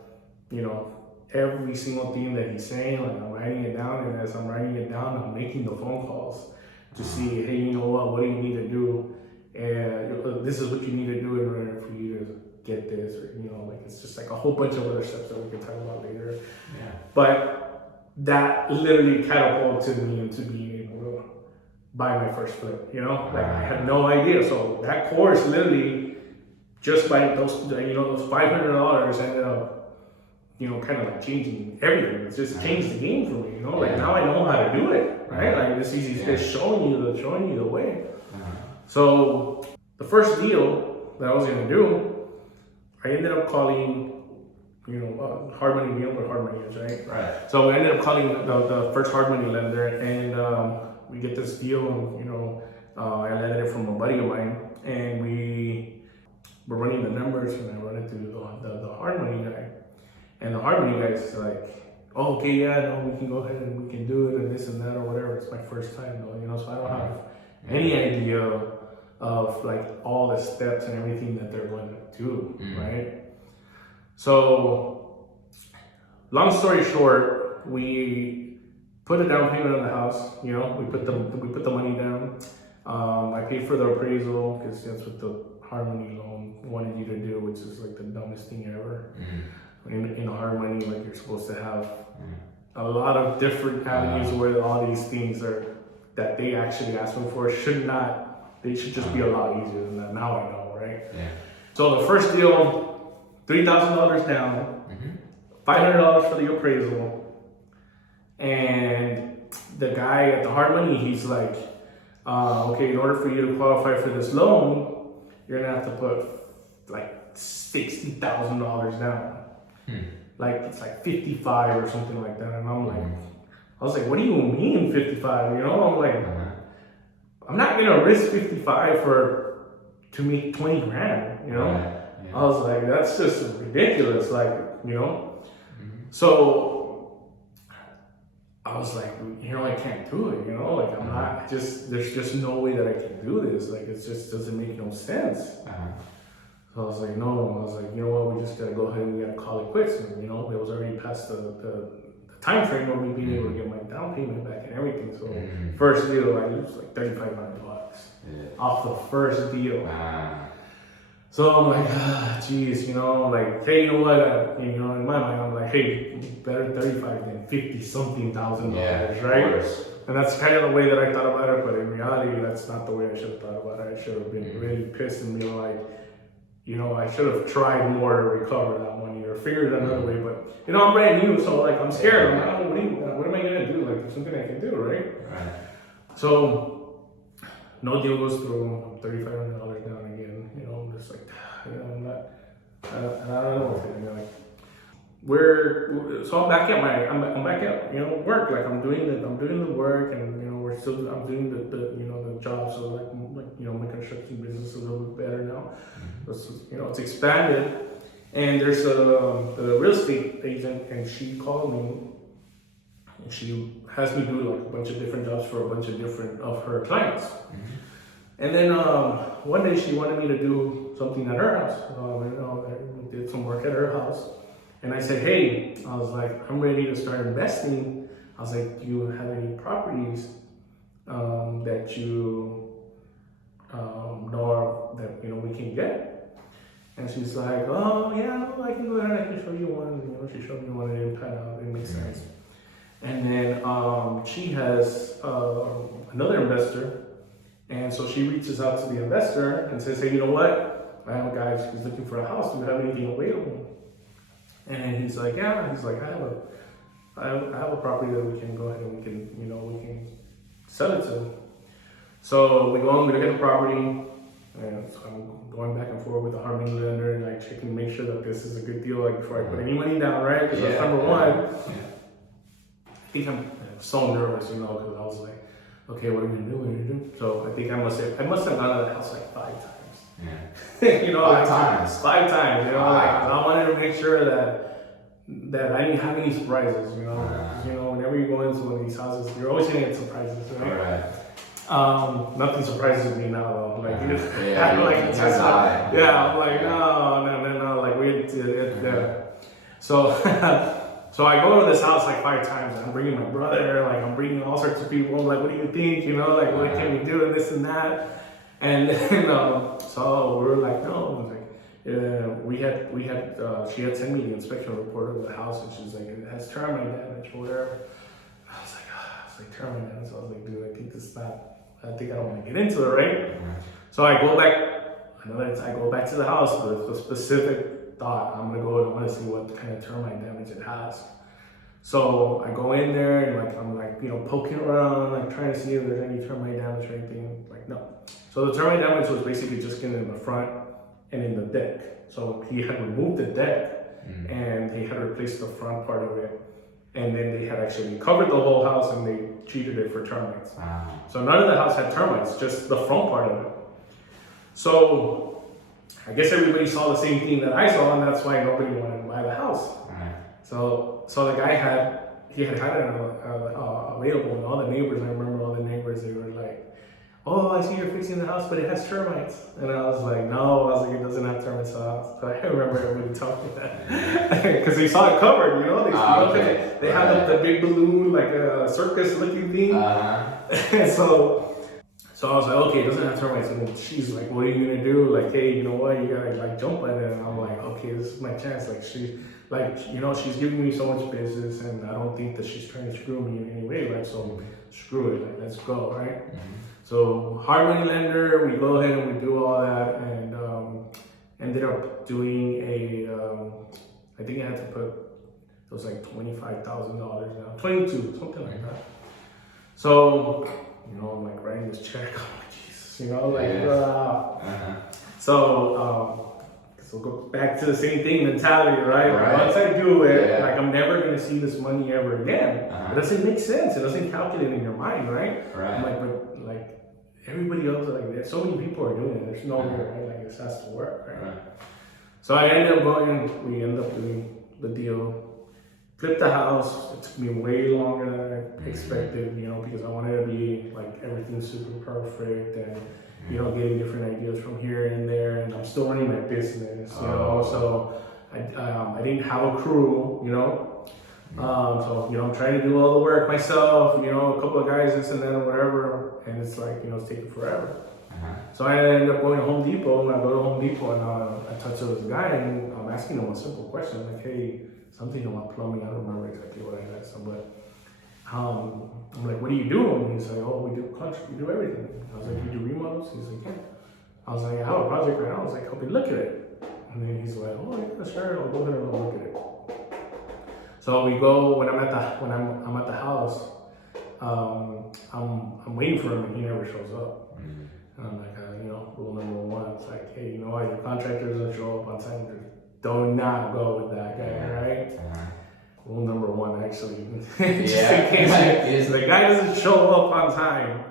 you know, every single thing that he's saying, like, I'm writing it down, and as I'm writing it down, I'm making the phone calls to see, hey, you know what do you need to do? And this is what you need to do in order for you to get this, or, you know, like, it's just like a whole bunch of other steps that we can talk about later. But that literally catapulted me into being able to buy my first flip, you know? Like, I had no idea. So that course literally, just by those, you know, those $500 ended up, you know, kind of like changing everything. It's just changed the game for me, you know? Like, now I know how to do it, right? Like, this is just showing you the way. So the first deal that I was gonna do, I ended up calling, you know, hard money, you know what hard money is, right? Right. So I ended up calling the first hard money lender, and we get this deal, and, you know, I landed it from a buddy of mine, and we were running the numbers, and I run it through the hard money guy, and the hard money guy's like, oh, okay, yeah, no, we can go ahead and we can do it, and this and that or whatever. It's my first time though, you know, so I don't have any idea of like all the steps and everything that they're going to do, right? So, long story short, we put a down payment on the house. You know, we put the money down. I paid for the appraisal because that's what the hard money loan wanted you to do, which is like the dumbest thing ever. In hard money, like, you're supposed to have a lot of different avenues where all these things are that they actually ask them for they should just be a lot easier than that. Now I know, right? So the first deal, $3,000 down, $500 for the appraisal, and the guy at the hard money, he's like, okay, in order for you to qualify for this loan, you're gonna have to put like $60,000 down. Like, it's like 55 or something like that. And I'm like, I was like, what do you mean 55? You know, I'm like, I'm not gonna risk 55 to make 20 grand, you know? I was like, that's just ridiculous, like, you know? So I was like, you know, I can't do it, you know? Like, there's just no way that I can do this. Like, it just doesn't make no sense. So I was like, no. I was like, you know what? We just gotta go ahead and we gotta call it quits. And, you know, it was already past the time frame of me being able to get my down payment back and everything. So first deal, I lose like $3,500 off the first deal. So I'm like, geez, you know, like, hey, you know what? You know, in my mind, I'm like, hey, better 35 than 50 something thousand dollars, right? And that's kind of the way that I thought about it. But in reality, that's not the way I should have thought about it. I should have been really pissed and being like, you know, I should have tried more to recover that money or figured another way. But, you know, I'm brand new, so like, I'm scared. I'm like, what am I gonna do? Like, there's something I can do, right? So no deal goes through. I'm $3,500 down again. You know, I'm just like, and I don't know if it, like, so I'm back at I'm back at, work. Like I'm doing the work, and I'm doing the job. So my construction business is a little bit better now. It's expanded, and there's a real estate agent, and she called me, and she has me do like a bunch of different jobs for a bunch of different of her clients. And then one day she wanted me to do something at her house. I did some work at her house. And I said, hey, I was like, I'm ready to start investing. I was like, do you have any properties that you know that we can get? And she's like, oh yeah, well, I can go ahead and I can show you one. She showed me one, and it didn't pan out. It makes sense. And then she has another investor, and so she reaches out to the investor and says, hey, you know what? I have a guy who's looking for a house. Do you have anything available? And he's like, yeah. He's like, I have a property that we can go ahead and we can sell it to. So we go and we look at the property, and so I'm going back and forth with the Harmony lender and like checking to make sure that this is a good deal, like before I put any money down, right? Because that's number one. I think I'm so nervous, because I was like, okay, what are we gonna do? What are we gonna do? So I think I must have gone to the house like 5 times. Yeah. 5 times. 5 times. I wanted to make sure that I didn't have any surprises. Whenever you go into one of these houses, you're always gonna get surprises, right? Nothing surprises me now though. Like, I'm like, no. Like So I go to this house like 5 times. I'm bringing my brother, like I'm bringing all sorts of people. I'm like, what do you think? Like what can we do and this and that? And so we were like, no. She had sent me the inspection report of the house, and she's like, it has termite damage or whatever. I was like, termite damage. So I was like, dude, I think I don't want to get into it, right? So I go back to the house with a specific thought. I want to see what kind of termite damage it has. So I go in there and I'm poking around, like trying to see if there's any termite damage or anything. Like, no. So the termite damage was basically just getting in the front and in the deck. So he had removed the deck and they had replaced the front part of it. And then they had actually covered the whole house and they treated it for termites. So none of the house had termites, just the front part of it. So I guess everybody saw the same thing that I saw, and that's why nobody wanted to buy the house. So the guy had it available, and all the neighbors, I remember all the neighbors, they were like, oh, I see you're fixing the house, but it has termites. And I was like, no, it doesn't have termites. So I remember everybody talking that. Because they saw it covered, they had the big balloon, like a circus looking thing. And so I was like, okay, it doesn't have termites. And then she's like, what are you gonna do? Like, hey, you know what? You gotta jump at it. And I'm like, okay, this is my chance. Like, she's giving me so much business, and I don't think that she's trying to screw me in any way, right? So screw it, like, let's go, right? So hard money lender, we go ahead and we do all that, and ended up doing I think I had to put, it was like $25,000 now, 22, something like that. So, I'm like writing this check, I'm like, Jesus, So go back to the same thing, mentality, right? Once I do it, like I'm never gonna see this money ever again. It doesn't make sense. It doesn't calculate in your mind, right? I'm like, but like everybody else, like there's so many people are doing it. There's no way, right? Like this has to work, right? So we end up doing the deal. Flipped the house. It took me way longer than I expected, because I wanted to be like everything super perfect and getting different ideas from here and there, and I'm still running my business, So I didn't have a crew, So I'm trying to do all the work myself, a couple of guys, this and that, or whatever, and it's like it's taking forever. So I ended up going to Home Depot, and I go to Home Depot, and I touch with this guy, and I'm asking him a simple question, like, hey, something about plumbing. I don't remember exactly what I asked him, but I'm like, what do you do? And he's like, oh, we do everything. I was like, you do remodels? He's like, yeah. I was like, I have a project right now. I was like, help me look at it. And then he's like, oh, yeah, sure, I'll go ahead and look at it. So we go, when I'm at the house, I'm waiting for him, and he never shows up. And I'm like, rule number 1, it's like, hey, your contractor doesn't show up on time, do not go with that guy, right? Rule number one, actually. Just Yeah. in case the guy doesn't show up on time,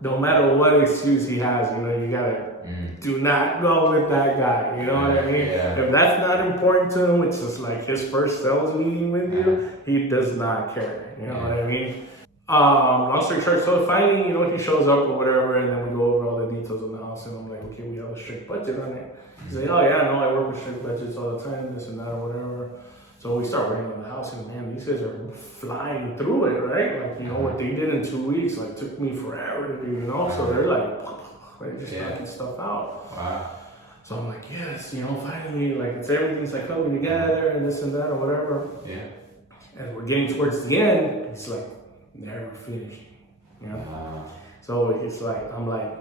no matter what excuse he has, you gotta do not go with that guy. You know what I mean? Yeah. If that's not important to him, which is like his first sales meeting with you, he does not care. You know what I mean? Long story short, so finally, he shows up or whatever, and then we go over all the details of the house, and I'm like, okay, we have a strict budget on it. He's like, oh yeah, no, I work with strict budgets all the time, this and that or whatever. So we start working on the house, and man, these guys are flying through it, right? Like, what they did in 2 weeks, like, took me forever to do, So they're like just knocking stuff out. Wow. So I'm like, yes, finally, like, everything's like coming together and this and that or whatever. Yeah. And we're getting towards the end, it's like, never finished, So it's like, I'm like,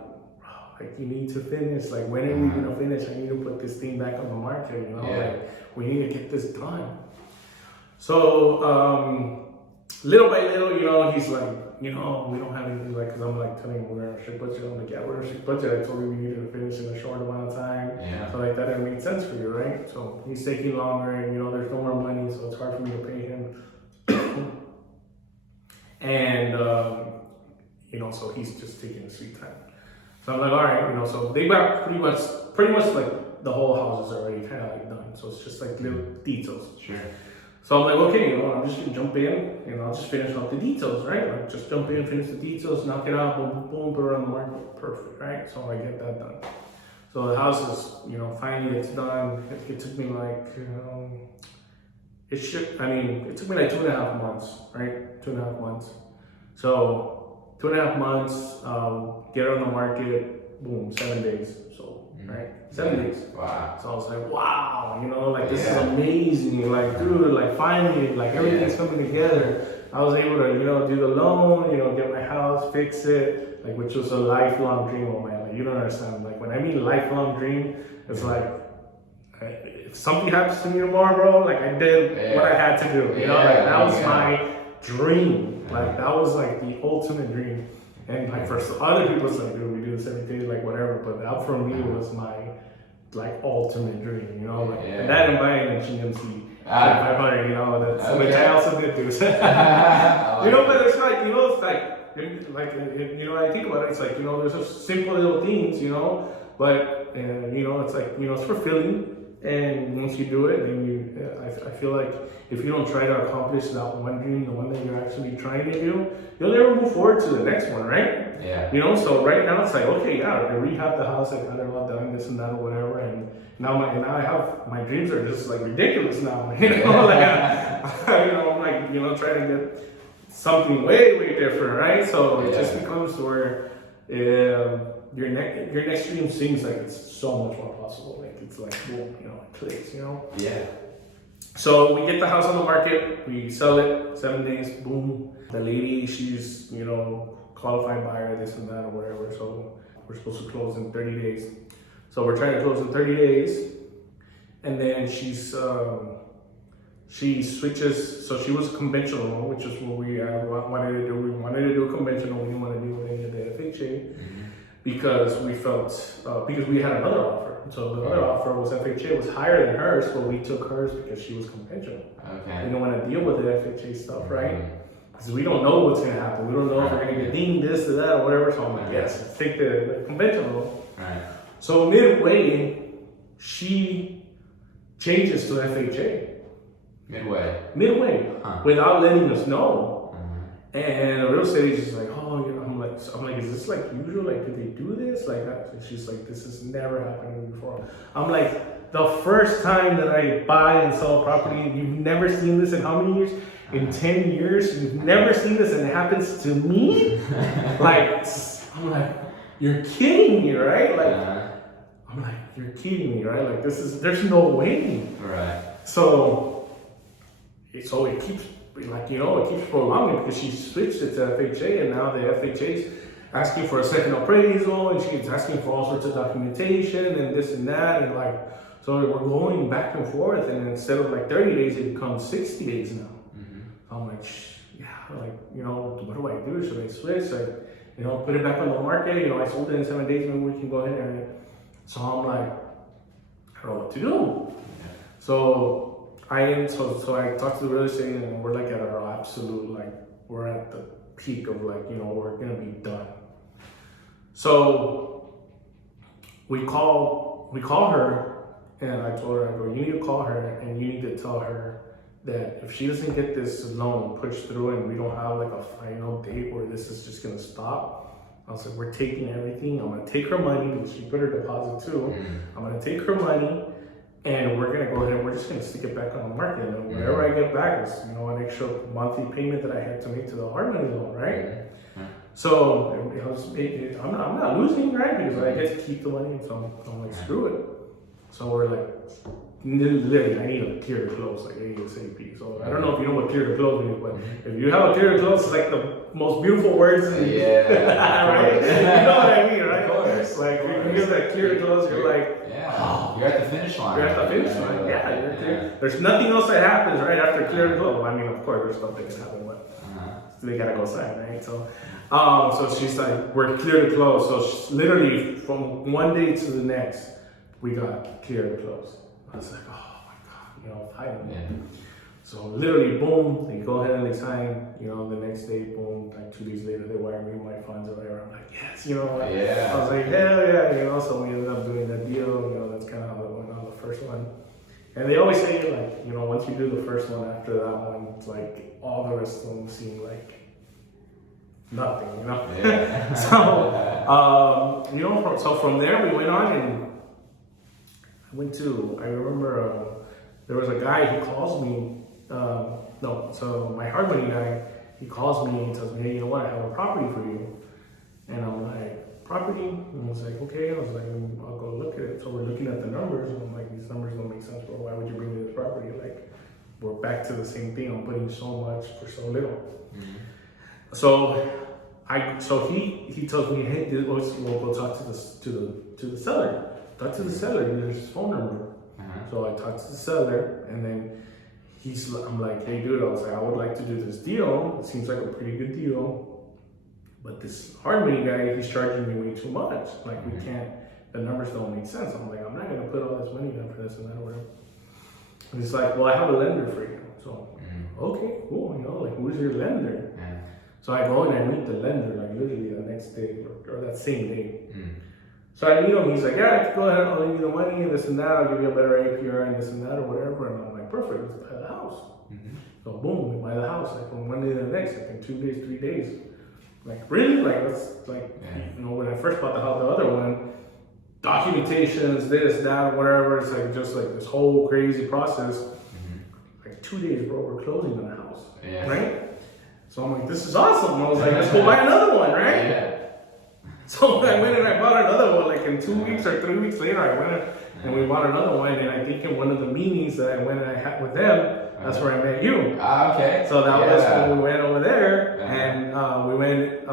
you need to finish. Like, when are we gonna finish? I need to put this thing back on the market, Like, we need to get this done. So, little by little, he's like, we don't have anything, like, because I'm like telling him we're on a strict budget. I'm like, yeah, we're on a strict budget. I told you we needed to finish in a short amount of time. Yeah. So like that didn't make sense for you, right? So he's taking longer, and there's no more money, so it's hard for me to pay him. And so he's just taking his sweet time. So I'm like, all right, so they got pretty much like the whole house is already kind of like done. So it's just like little details. Sure. So I'm like, okay, I'm just gonna jump in and I'll just finish off the details, right? Like, just jump in, finish the details, knock it out, boom, boom, boom, put it on the market, perfect, right? So I get that done. So the house is, finally it's done. It took me like, it took me like 2.5 months, right? 2.5 months. So 2.5 months, get it on the market, boom, 7 days. So, right? 7 days. Wow. So I was like, wow, this is amazing. Like, dude, like, finally, like, everything's coming together. I was able to, do the loan, get my house, fix it, like, which was a lifelong dream of mine. Like, you don't understand. Like, when I mean lifelong dream, it's like, if something happens to me tomorrow, bro, like, I did what I had to do. Like, that was my dream. Like, that was like the ultimate dream. And like, for other people, it's like, dude, we do this every day, like, whatever. But that for me was my like ultimate dream, like, and that and buying a GMC 500, that's which I also did do. But it's like, it's like, I think about it, it's like, there's just simple little things, but it's like, it's fulfilling. And once you do it, then I feel like if you don't try to accomplish that one dream, the one that you're actually trying to do, you'll never move forward to the next one, right? Yeah. So right now it's like, okay, yeah, I rehab the house, I got it all done, this and that or whatever, and now I have my dreams are just like ridiculous now, like I'm like, trying to get something way different, right? So it just becomes to where your next dream seems like it's so much more possible. Like, it's like, boom, it clicks, Yeah. So we get the house on the market, we sell it, 7 days, boom. The lady, she's, qualified buyer, this and that or whatever. So we're supposed to close in 30 days. So we're trying to close in 30 days. And then she switches, so she was conventional, which is what we wanted to do. We wanted to do a conventional, we didn't want to do any of the FHA. Because we felt, because we had another offer. So the other offer was FHA, was higher than hers, but we took hers because she was conventional. Okay. We don't want to deal with the FHA stuff, right? Because we don't know what's going to happen. We don't know if we're going to get dinged, this or that, or whatever. So I'm like, yes, let's take the conventional. Right. So midway, she changes to FHA. Midway. Without letting us know. And the real estate agent's like, oh, I'm like, is this like usual? Like, do they do this? Like, she's like, this has never happened before. I'm like, the first time that I buy and sell a property, you've never seen this in how many years? In 10 years, you've never seen this, and it happens to me? Like, I'm like, you're kidding me, right? Like, I'm like, you're kidding me, right? Like, there's no way. Right. So it keeps, like, it keeps prolonging because she switched it to FHA, and now the FHA's asking for a second appraisal, and she's asking for all sorts of documentation and this and that, and like, so we're going back and forth, and instead of like 30 days, it becomes 60 days now. I'm like, what do I do? Should I switch? Like, put it back on the market? I sold it in 7 days, maybe we can go ahead and. So I'm like, I don't know what to do. So so I talked to the real estate agent, and we're like at our absolute, like, we're at the peak of, like, we're gonna be done. So we call her, and I told her, I go, you need to call her and you need to tell her that if she doesn't get this loan pushed through and we don't have like a final date where this is just gonna stop, I was like, we're taking everything. I'm gonna take her money because she put her deposit too. I'm gonna take her money and we're gonna go ahead and we're just gonna stick it back on the market. And whatever I get back is, an extra monthly payment that I had to make to the hard money loan, right? So I'm not losing, right? Because I get to keep the money, so I'm like, screw it. So we're like, literally, I need a clear to close, like ASAP. So I don't know if you know what clear to close means, but if you have a clear to close, it's like the most beautiful words. Right? You know what I mean, right? Of course. Like when you get that clear to close, you're like, you're at the finish line. You're at the finish line. Yeah, you're clear. There's nothing else that happens right after clear to close. Well, I mean, of course, there's stuff that can happen, but they gotta go sign, right? So, so she's like, we're clear to close. So literally from one day to the next, we got clear to close. I was like, oh my God, finally. So literally, boom, they go ahead and they sign, the next day, boom, like 2 days later, they wire me my funds or whatever. I'm like, yes, I was like, hell yeah, so we ended up doing that deal, that's kind of how it went on the first one. And they always say, like, once you do the first one, after that one, it's like all the rest of them seem like nothing, So, so from there we went on and I remember there was a guy who calls me, so my hard money guy, he calls me and he tells me, hey, you know what, I have a property for you. And I'm like, property? And I was like, okay. I was like, I'll go look at it. So we're looking at the numbers and I'm like, these numbers don't make sense, bro. Why would you bring me this property? Like, we're back to the same thing. I'm putting so much for so little. So he tells me, hey, we'll go talk to the seller. Talk to the seller, there's his phone number. So I talked to the seller, and then I'm like, hey dude, I was like, I would like to do this deal. It seems like a pretty good deal, but this hard money guy, he's charging me way too much. Like we can't, the numbers don't make sense. I'm like, I'm not gonna put all this money down for this and that or whatever. And he's like, well, I have a lender for you. So, okay, cool, like who's your lender? So I go and I meet the lender, like literally the next day or that same day. So I meet him, he's like, yeah, go ahead, I'll leave you the money and this and that, I'll give you a better APR and this and that or whatever. And I'm like, perfect, let's buy the house. So boom, we buy the house, like from one day to the next, like in 2 days, 3 days. Like really? Like that's like, when I first bought the house, the other one, documentations, this, that, whatever, it's like just like this whole crazy process. Like 2 days, bro, we're closing on the house, right? So I'm like, this is awesome. I was like, let's go buy another one, right? So I went and I bought another one, like in 2 weeks or 3 weeks later, I went and we bought another one. And I think in one of the meetings that I went and I had with them, that's where I met you. Okay. So that was when we went over there and we went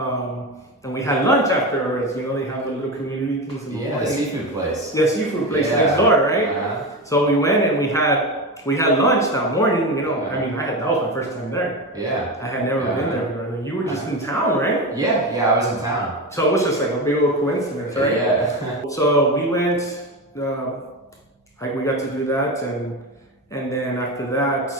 and we had lunch afterwards. They have the little community things in the morning. The seafood place. The seafood place next door, right? So we went and we had lunch that morning, I mean, that was my first time there. I had never been there before. You were just in town, right? Yeah, I was in town. So it was just like a big old coincidence, right? So we went, we got to do that, and then after that,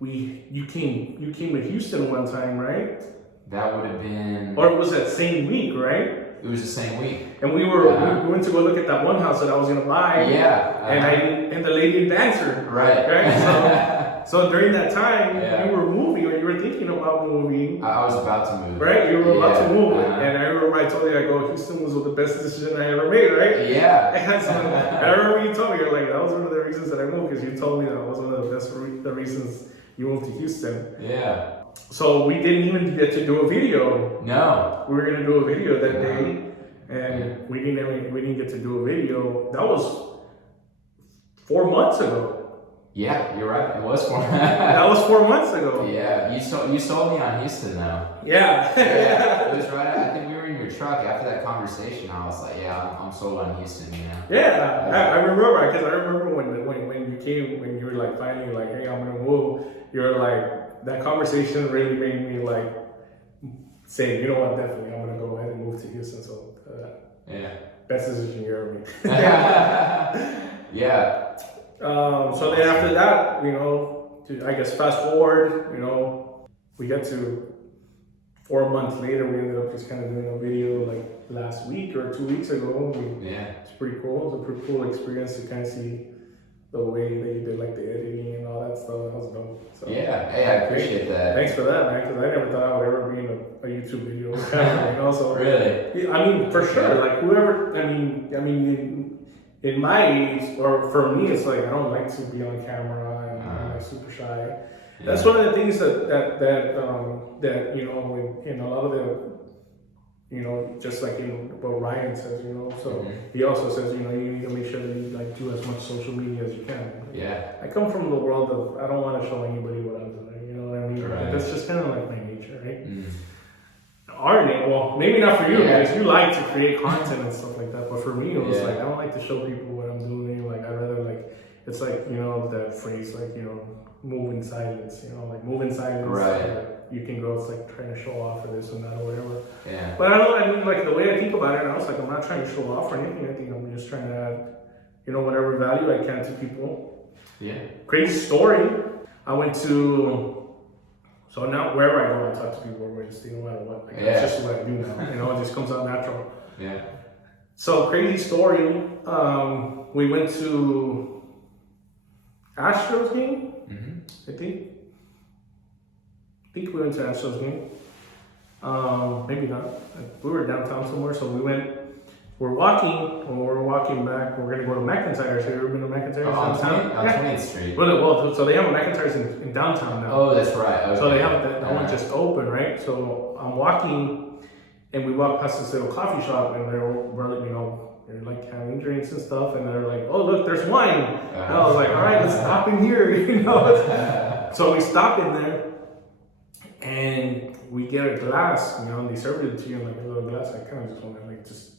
you came to Houston one time, right? That would have been... Or it was that same week, right? It was the same week. And we went to go look at that one house that I was gonna buy. And the lady didn't answer. Right? So during that time, you were moving, or you were thinking about moving. I was about to move. Right? You were about to move. And I remember I told you, I go, Houston was the best decision I ever made, right? And so I remember you told me, you're like, that was one of the reasons that I moved, because you told me that was one of the best reasons you moved to Houston. So we didn't even get to do a video. No. We were gonna do a video that day, and we didn't get to do a video. That was 4 months ago. Yeah, you're right. It was 4 months. That was 4 months ago. You sold me on Houston though. It was right. I think we were in your truck after that conversation. I was like, I'm sold on Houston. I remember, because I remember when you came, when you were like finally like, hey, I'm gonna move. You were like, that conversation really made me like say, you know what, definitely, I'm gonna go ahead and move to Houston. So best decision you ever made. So then after that, you know, I guess fast forward, you know, we get to 4 months later, we ended up just kind of doing a video like last week or 2 weeks ago. It's pretty cool. It's a pretty cool experience to kind of see the way they did like the editing and all that stuff. That was dope. So, yeah, hey, I appreciate that. Thanks for that, man, because I never thought I would ever be in a YouTube video. You know, so Really? I mean, for sure. Like whoever, I mean, in my age, or for me, it's like I don't like to be on camera and I'm like super shy. Yeah. That's one of the things that you know, in a lot of the, you know, just like what Ryan says, you know, so he also says, you know, you need to make sure that you like do as much social media as you can. Yeah. I come from the world of, I don't want to show anybody what I'm doing, you know what I mean? Right. That's just kind of like my nature, right? Well, maybe not for you, because you like to create content and stuff like that, but for me, it was like, I don't like to show people what I'm doing, like, I'd rather like, it's like, you know, that phrase, like, you know, move in silence, you know, like move in silence. Right. You can go, it's like trying to show off or this and that or whatever. Yeah. But I don't know, I mean, like the way I think about it now, it's like I'm not trying to show off or anything. I think I'm just trying to add, you know, whatever value I can to people. Yeah. Crazy story. I went to, so now wherever I go, I talk to people over just no matter what. Like, it's just what I do now. You know, it just comes out natural. Yeah. So crazy story. We went to Astros game, I think we went to Astros game. Maybe not. We were downtown somewhere, so we're walking back. We're gonna go to McIntyre's. Have you ever been to McIntyre's downtown? On 20th Street. Well, so they have a McIntyre's in downtown now. Oh, that's right. Okay. So they have that one just open, right? So I'm walking, and we walk past this little coffee shop, and they're you know, they're like having drinks and stuff, and they're like, "Oh, look, there's wine." And I was like, "All right, let's stop in here," you know. So we stop in there, and we get a glass, you know, and they serve it to you in like a little glass. I kind of just want to like just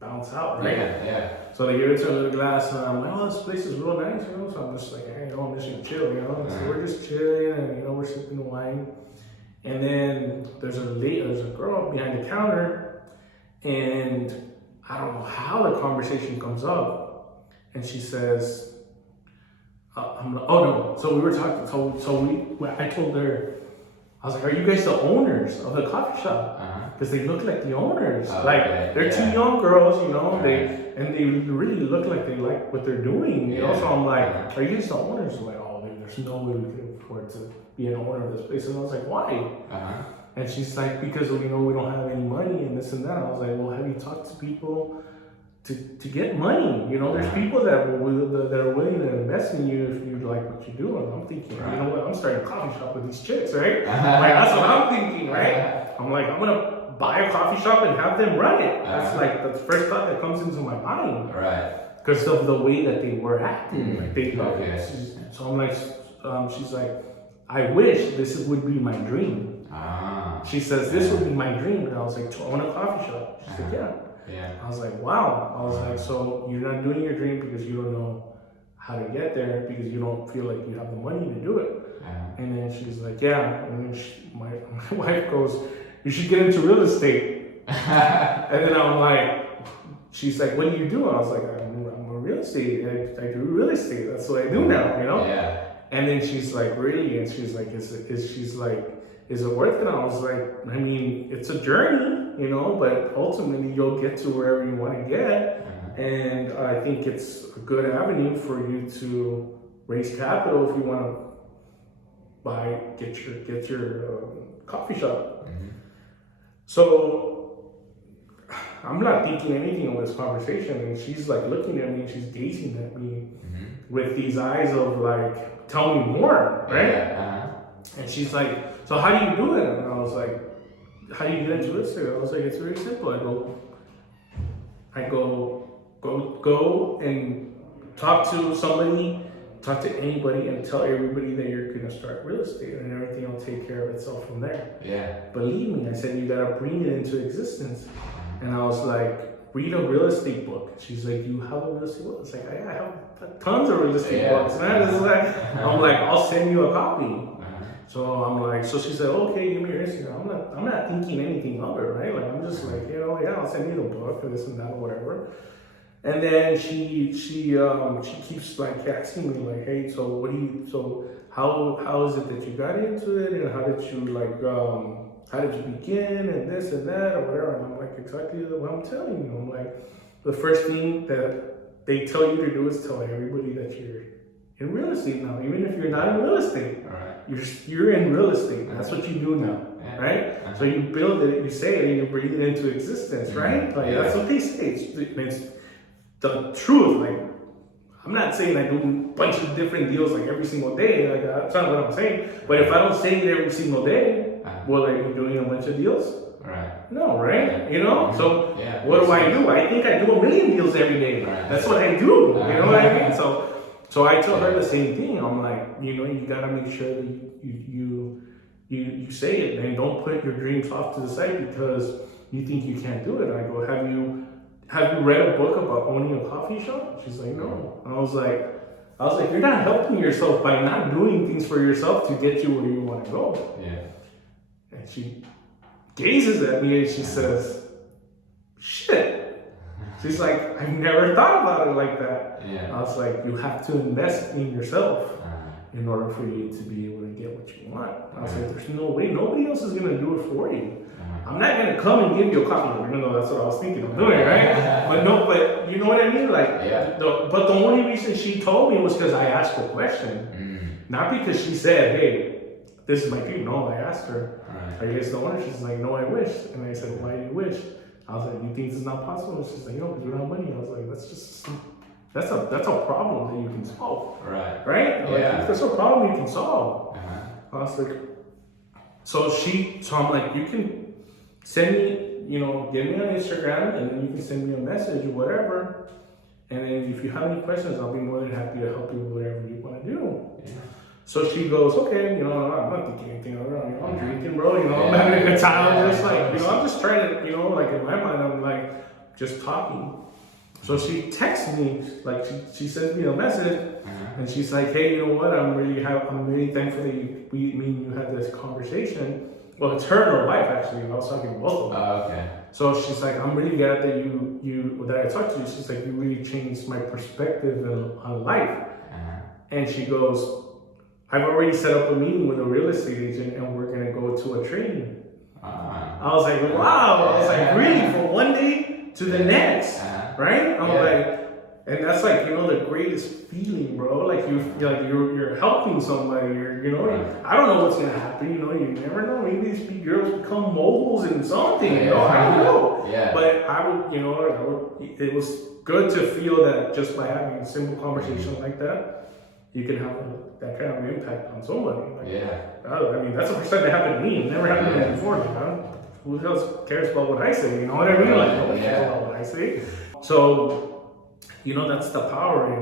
bounce out, right? Yeah. So they give it to a little glass, and I'm like, "Oh, this place is real nice," you know. So I'm just like, "Hey, you know, I'm just gonna chill," you know. So we're just chilling, and you know, we're sipping the wine, and then there's a girl behind the counter, and I don't know how the conversation comes up, and she says, "Oh no." So we were talking. I told her, I was like, "Are you guys the owners of the coffee shop?" Because they look like the owners. They're two young girls, you know. They really look like they like what they're doing, you know. So I'm like, "Are you guys the owners?" Like, "Oh, there's no way we can afford to be an owner of this place." And I was like, "Why?" And she's like, "Because, you know, we don't have any money and this and that." I was like, "Well, have you talked to people to get money? You know, there's people that are willing to invest in you if you like what you do." And I'm thinking, you know what? I'm starting a coffee shop with these chicks, right? Like, that's what I'm thinking, right? I'm like, I'm gonna buy a coffee shop and have them run it. That's like the first thought that comes into my mind, right? Because of the way that they were acting, like they. So I'm like, she's like, "I wish this would be my dream." She says, "This would be my dream." And I was like, "I want a coffee shop." She said, "Yeah." I was like, "Wow." I was like, "So you're not doing your dream because you don't know how to get there, because you don't feel like you have the money to do it." And then she's like, "Yeah." And then my wife goes, "You should get into real estate." And then I'm like, she's like, "What do you do?" I was like, I'm a real estate. I do real estate. That's what I do now, you know? And then she's like, "Really?" And she's like, is it worth it? I was like, I mean, it's a journey, you know, but ultimately you'll get to wherever you want to get. And I think it's a good avenue for you to raise capital if you want to get your coffee shop. So I'm not thinking anything of this conversation, and she's like looking at me, she's gazing at me with these eyes of like, "Tell me more," right? And she's like, "So how do you do it?" And I was like, "How do you get into this?" I was like, "It's very simple. I go and talk to somebody, talk to anybody, and tell everybody that you're gonna start real estate, and everything will take care of itself from there." Believe me, I said, "You gotta bring it into existence." And I was like, "Read a real estate book." She's like, "You have a real estate book?" It's like, "I have tons of real estate books." Man. It's like, I'm like, "I'll send you a copy." So I'm like, so she said, "Okay, give me your Instagram." I'm not thinking anything of it, right? Like, I'm just like, you know, "Yeah, I'll send you the book or this and that or whatever." And then she keeps like asking me like, hey, so what do you, so how is it that you got into it, and how did you like how did you begin, and this and that or whatever. And I'm like, exactly what I'm telling you. I'm like, the first thing that they tell you to do is tell everybody that you're in real estate now, even if you're not in real estate. All right. You're in real estate. That's what you do now, Yeah. right? So you build it, you say it, and you breathe it into existence, right? Like that's what they say. It's the truth. Like, I'm not saying I do a bunch of different deals like every single day. Like that's not what I'm saying. But if I don't say it every single day, will I be doing a bunch of deals? Right. No, right? You know. So Yeah. what do I do? I think I do a million deals every day. Right. That's what I do. You know what I mean? So I tell her the same thing. I'm like, you know, you gotta make sure that you say it, and don't put your dreams off to the side because you think you can't do it. I go, have you read a book about owning a coffee shop? She's like, no. I was like, you're not helping yourself by not doing things for yourself to get you where you want to go. Yeah. And she gazes at me and she says, shit. She's like, I've never thought about it like that. Yeah. I was like, you have to invest in yourself in order for you to be able to get what you want. I was like, there's no way, nobody else is gonna do it for you. I'm not gonna come and give you a coffee, even though that's what I was thinking of doing, right? But you know what I mean? Like, but the only reason she told me was because I asked a question, not because she said, hey, this is my dream. No, I asked her, are you guys the owner? She's like, no, I wish. And I said, why do you wish? I was like, you think this is not possible? And she's like, no, because we don't have money. I was like, that's a problem that you can solve. Right? Like, that's a problem you can solve. I was like, so I'm like, you can send me, you know, get me on Instagram, and then you can send me a message or whatever. And then if you have any questions, I'll be more than happy to help you with whatever you want to do. Yeah. So she goes, okay, you know, I'm not thinking anything of it. You know, I'm drinking, bro. You know, I'm having a good time. I'm just like, you know, I'm just trying to, you know, like in my mind, I'm like just talking. So she texts me, like she sends me a message, and she's like, hey, you know what? I'm really thankful that me and you had this conversation. Well, it's her and her wife actually. I was talking to both of them. Oh, okay. So she's like, I'm really glad that that I talked to you. She's like, you really changed my perspective on life. And she goes, I've already set up a meeting with a real estate agent, and we're gonna go to a training. I was like, wow. I was like, really, from one day to the next, right? I'm like, and that's like, you know, the greatest feeling, bro. Like you're helping somebody. You know, I don't know what's gonna happen. You know, you never know. Maybe these girls become moguls in something. You know, I don't know. Yeah. But I would, you know, it was good to feel that just by having a simple conversation like that, you can have that kind of impact on somebody. Like, I mean, that's the first time it happened to me. It never happened to me before. You know? Who else cares about what I say? You know what I mean? Like, nobody cares about what I say. So, you know, that's the power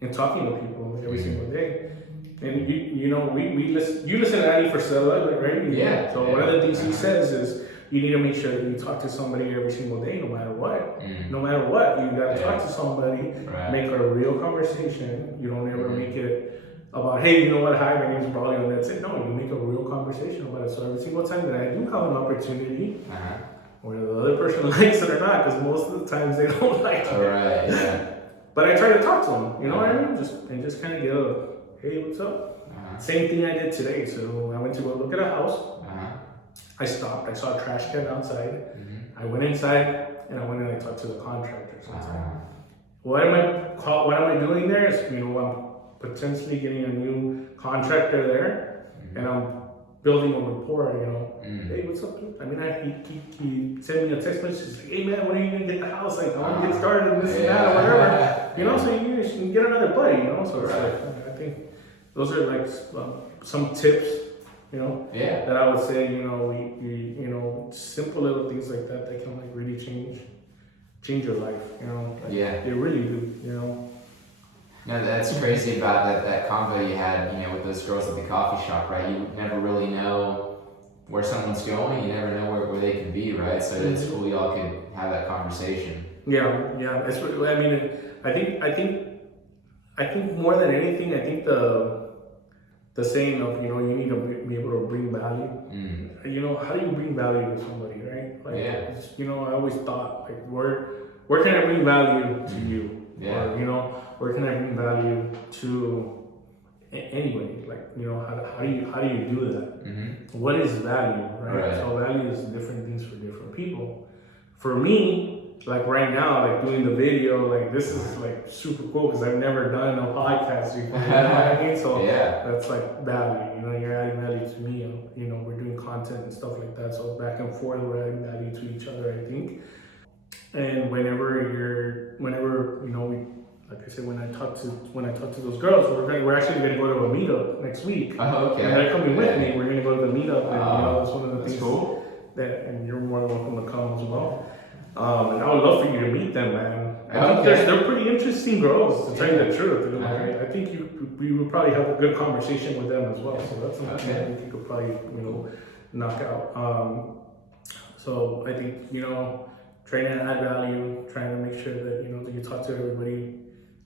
in talking to people every single day. And you know, you listen to Ali for Stella, right? Yeah. So one of the things he says is you need to make sure that you talk to somebody every single day, no matter what. No matter what, you got to talk to somebody, make a real conversation. You don't ever make it about, hey, you know what, hi, my name is Braulio, and that's it. No, you make a real conversation about it. So every single time that I do have an opportunity, whether the other person likes it or not, because most of the times they don't like it. But I try to talk to them, you know what I mean? Just kind of get a, hey, what's up? Same thing I did today. So I went to go look at a house. I stopped. I saw a trash can outside. I went inside and I went and I talked to the contractors. What am I doing there? Is, you know, I'm potentially getting a new contractor there, and I'm building a rapport. You know, hey, what's up, dude? I mean, he sent me a text message. He's like, hey man, when are you gonna get the house? Like, I want to get started and this and that or whatever. You know, so you can get another buddy. You know, so it's like, I think those are like some tips. You know, that I would say, you know, you know, simple little things like that can like really change your life, you know. Like, they really do, you know. No, that's crazy about that convo you had, you know, with those girls at the coffee shop, right? You never really know where someone's going. You never know where they can be, right? So it's cool y'all could have that conversation. Yeah. It's, I mean, I think more than anything, I think the saying of, you know, you need to be able to bring value. You know, how do you bring value to somebody, right? Like, you know, I always thought, like, where can I bring value to you? Yeah. Or, where can I bring value to anybody? Like, how do you do that? Mm-hmm. What is value, right? So value is different things for different people. For me, like right now, like doing the video, like this is like super cool because I've never done a podcast before. You know what I mean? So that's like value. You're adding value to me. We're doing content and stuff like that. So back and forth, we're adding value to each other, I think. And whenever we, like I said, when I talk to those girls, we're actually gonna go to a meetup next week. Oh, okay. And they're coming with me. We're gonna go to the meetup, and that's one of the things. Cool. And you're more than welcome to come as well. And I would love for you to meet them, man. I think Okay. they're pretty interesting girls, to tell you the truth. I think we would probably have a good conversation with them as well. So that's something that I think you could probably knock out. So I think trying to add value, trying to make sure that that you talk to everybody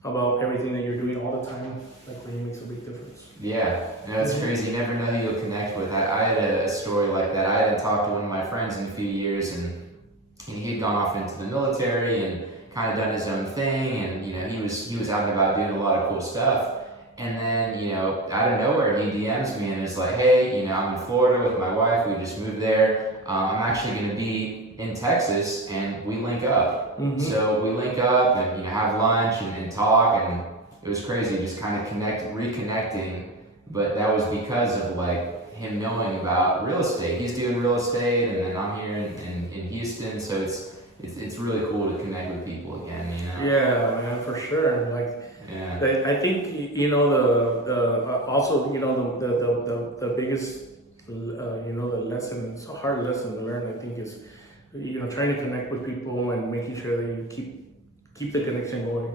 about everything that you're doing all the time, like really makes a big difference. Yeah, that's crazy. You never know who you'll connect with. I had a story like that. I hadn't talked to one of my friends in a few years, and he'd gone off into the military and kind of done his own thing, and he was out and about doing a lot of cool stuff. And then out of nowhere he DMs me and is like, hey, I'm in Florida with my wife. We just moved there. I'm actually going to be in Texas, and we link up. Mm-hmm. So we link up and have lunch and talk, and it was crazy, just kind of reconnecting. But that was because of like him knowing about real estate. He's doing real estate, and then I'm here in Houston, so it's really cool to connect with people again. Yeah, man, for sure. Like, I think the biggest the lesson, it's a hard lesson to learn. I think is trying to connect with people and making sure that you keep the connection going.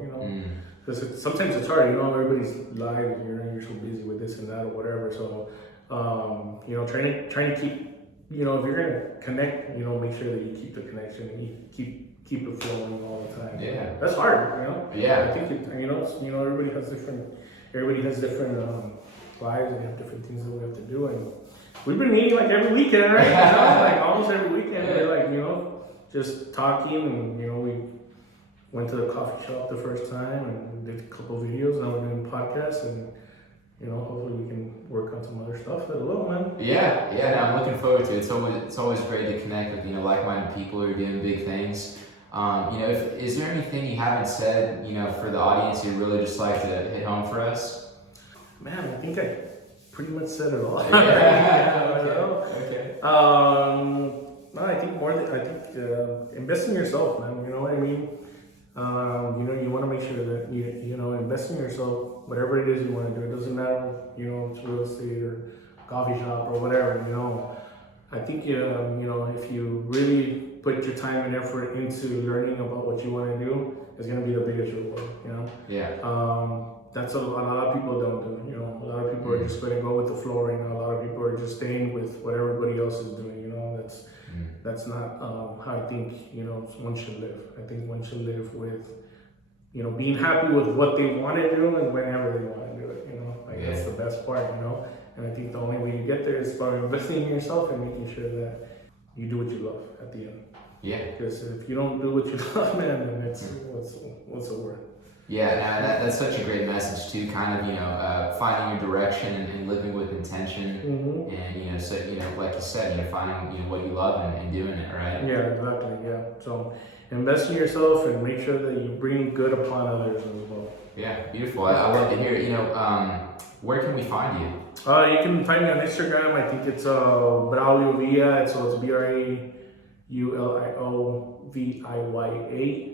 Because sometimes it's hard. Everybody's lives. You're so busy with this and that or whatever. So trying to keep if you're gonna connect, make sure that you keep the connection and you keep it flowing all the time. Yeah, that's hard. Yeah, I think everybody has different lives and have different things that we have to do, and we've been meeting like every weekend, right? Like almost every weekend. We're like just talking, and we went to the coffee shop the first time and did a couple of videos. Now we're doing podcasts, and hopefully we can work on some other stuff as well, man. Yeah. No, I'm looking forward to it. It's always great to connect with like-minded people who are doing big things. Is there anything you haven't said for the audience you'd really just like to hit home for us? Man, I think I pretty much said it all. Okay. No, I think invest in yourself, man. You know what I mean? You want to make sure that invest in yourself, whatever it is you want to do. It doesn't matter, it's real estate or coffee shop or whatever. I think if you really put your time and effort into learning about what you want to do, it's gonna be the biggest reward. Yeah. That's a lot of people don't do. A lot of people are just gonna go with the flow right now. A lot of people are just staying with what everybody else is doing. That's not how I think one should live. I think one should live with being happy with what they want to do and whenever they want to do it. That's the best part. And I think the only way you get there is by investing in yourself and making sure that you do what you love at the end. Yeah. Because if you don't do what you love, man, then it's what's the word? Yeah, that's such a great message too. Kind of finding your direction and living with intention, and so like you said, finding what you love and doing it, right? Yeah, exactly. Yeah. So invest in yourself and make sure that you bring good upon others as well. Yeah, beautiful. I love to hear it. Where can we find you? You can find me on Instagram. I think it's Braulio Viyareyo. So it's BRAULIOVIYA.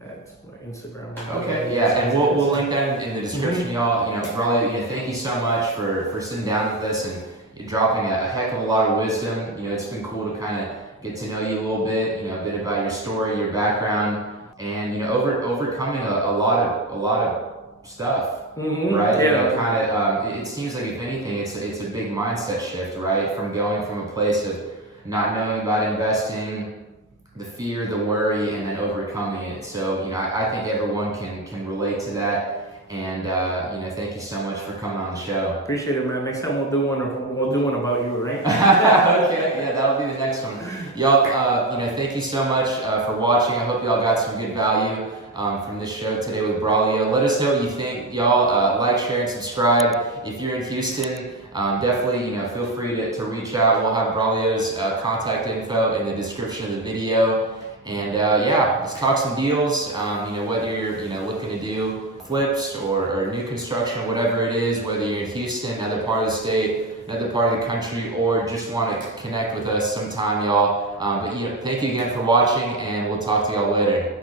That's my Instagram. Okay, yeah, and we'll link that in the description, y'all. Braulio, thank you so much for sitting down with us and dropping a heck of a lot of wisdom. It's been cool to kind of get to know you a little bit. A bit about your story, your background, and overcoming a lot of stuff. Right? Yeah. It seems like if anything, it's a big mindset shift, right? From going from a place of not knowing about investing, the fear, the worry, and then overcoming it. So, I think everyone can relate to that. And thank you so much for coming on the show. Appreciate it, man. Next time we'll do one about you, right? Okay, yeah, that'll be the next one. Y'all, thank you so much for watching. I hope y'all got some good value from this show today with Braulio. Let us know what you think. Y'all like, share, and subscribe. If you're in Houston, definitely feel free to reach out. We'll have Braulio's contact info in the description of the video. And let's talk some deals. Whether you're looking to do flips or new construction, whatever it is, whether you're in Houston, another part of the state, another part of the country, or just want to connect with us sometime, y'all. Thank you again for watching, and we'll talk to y'all later.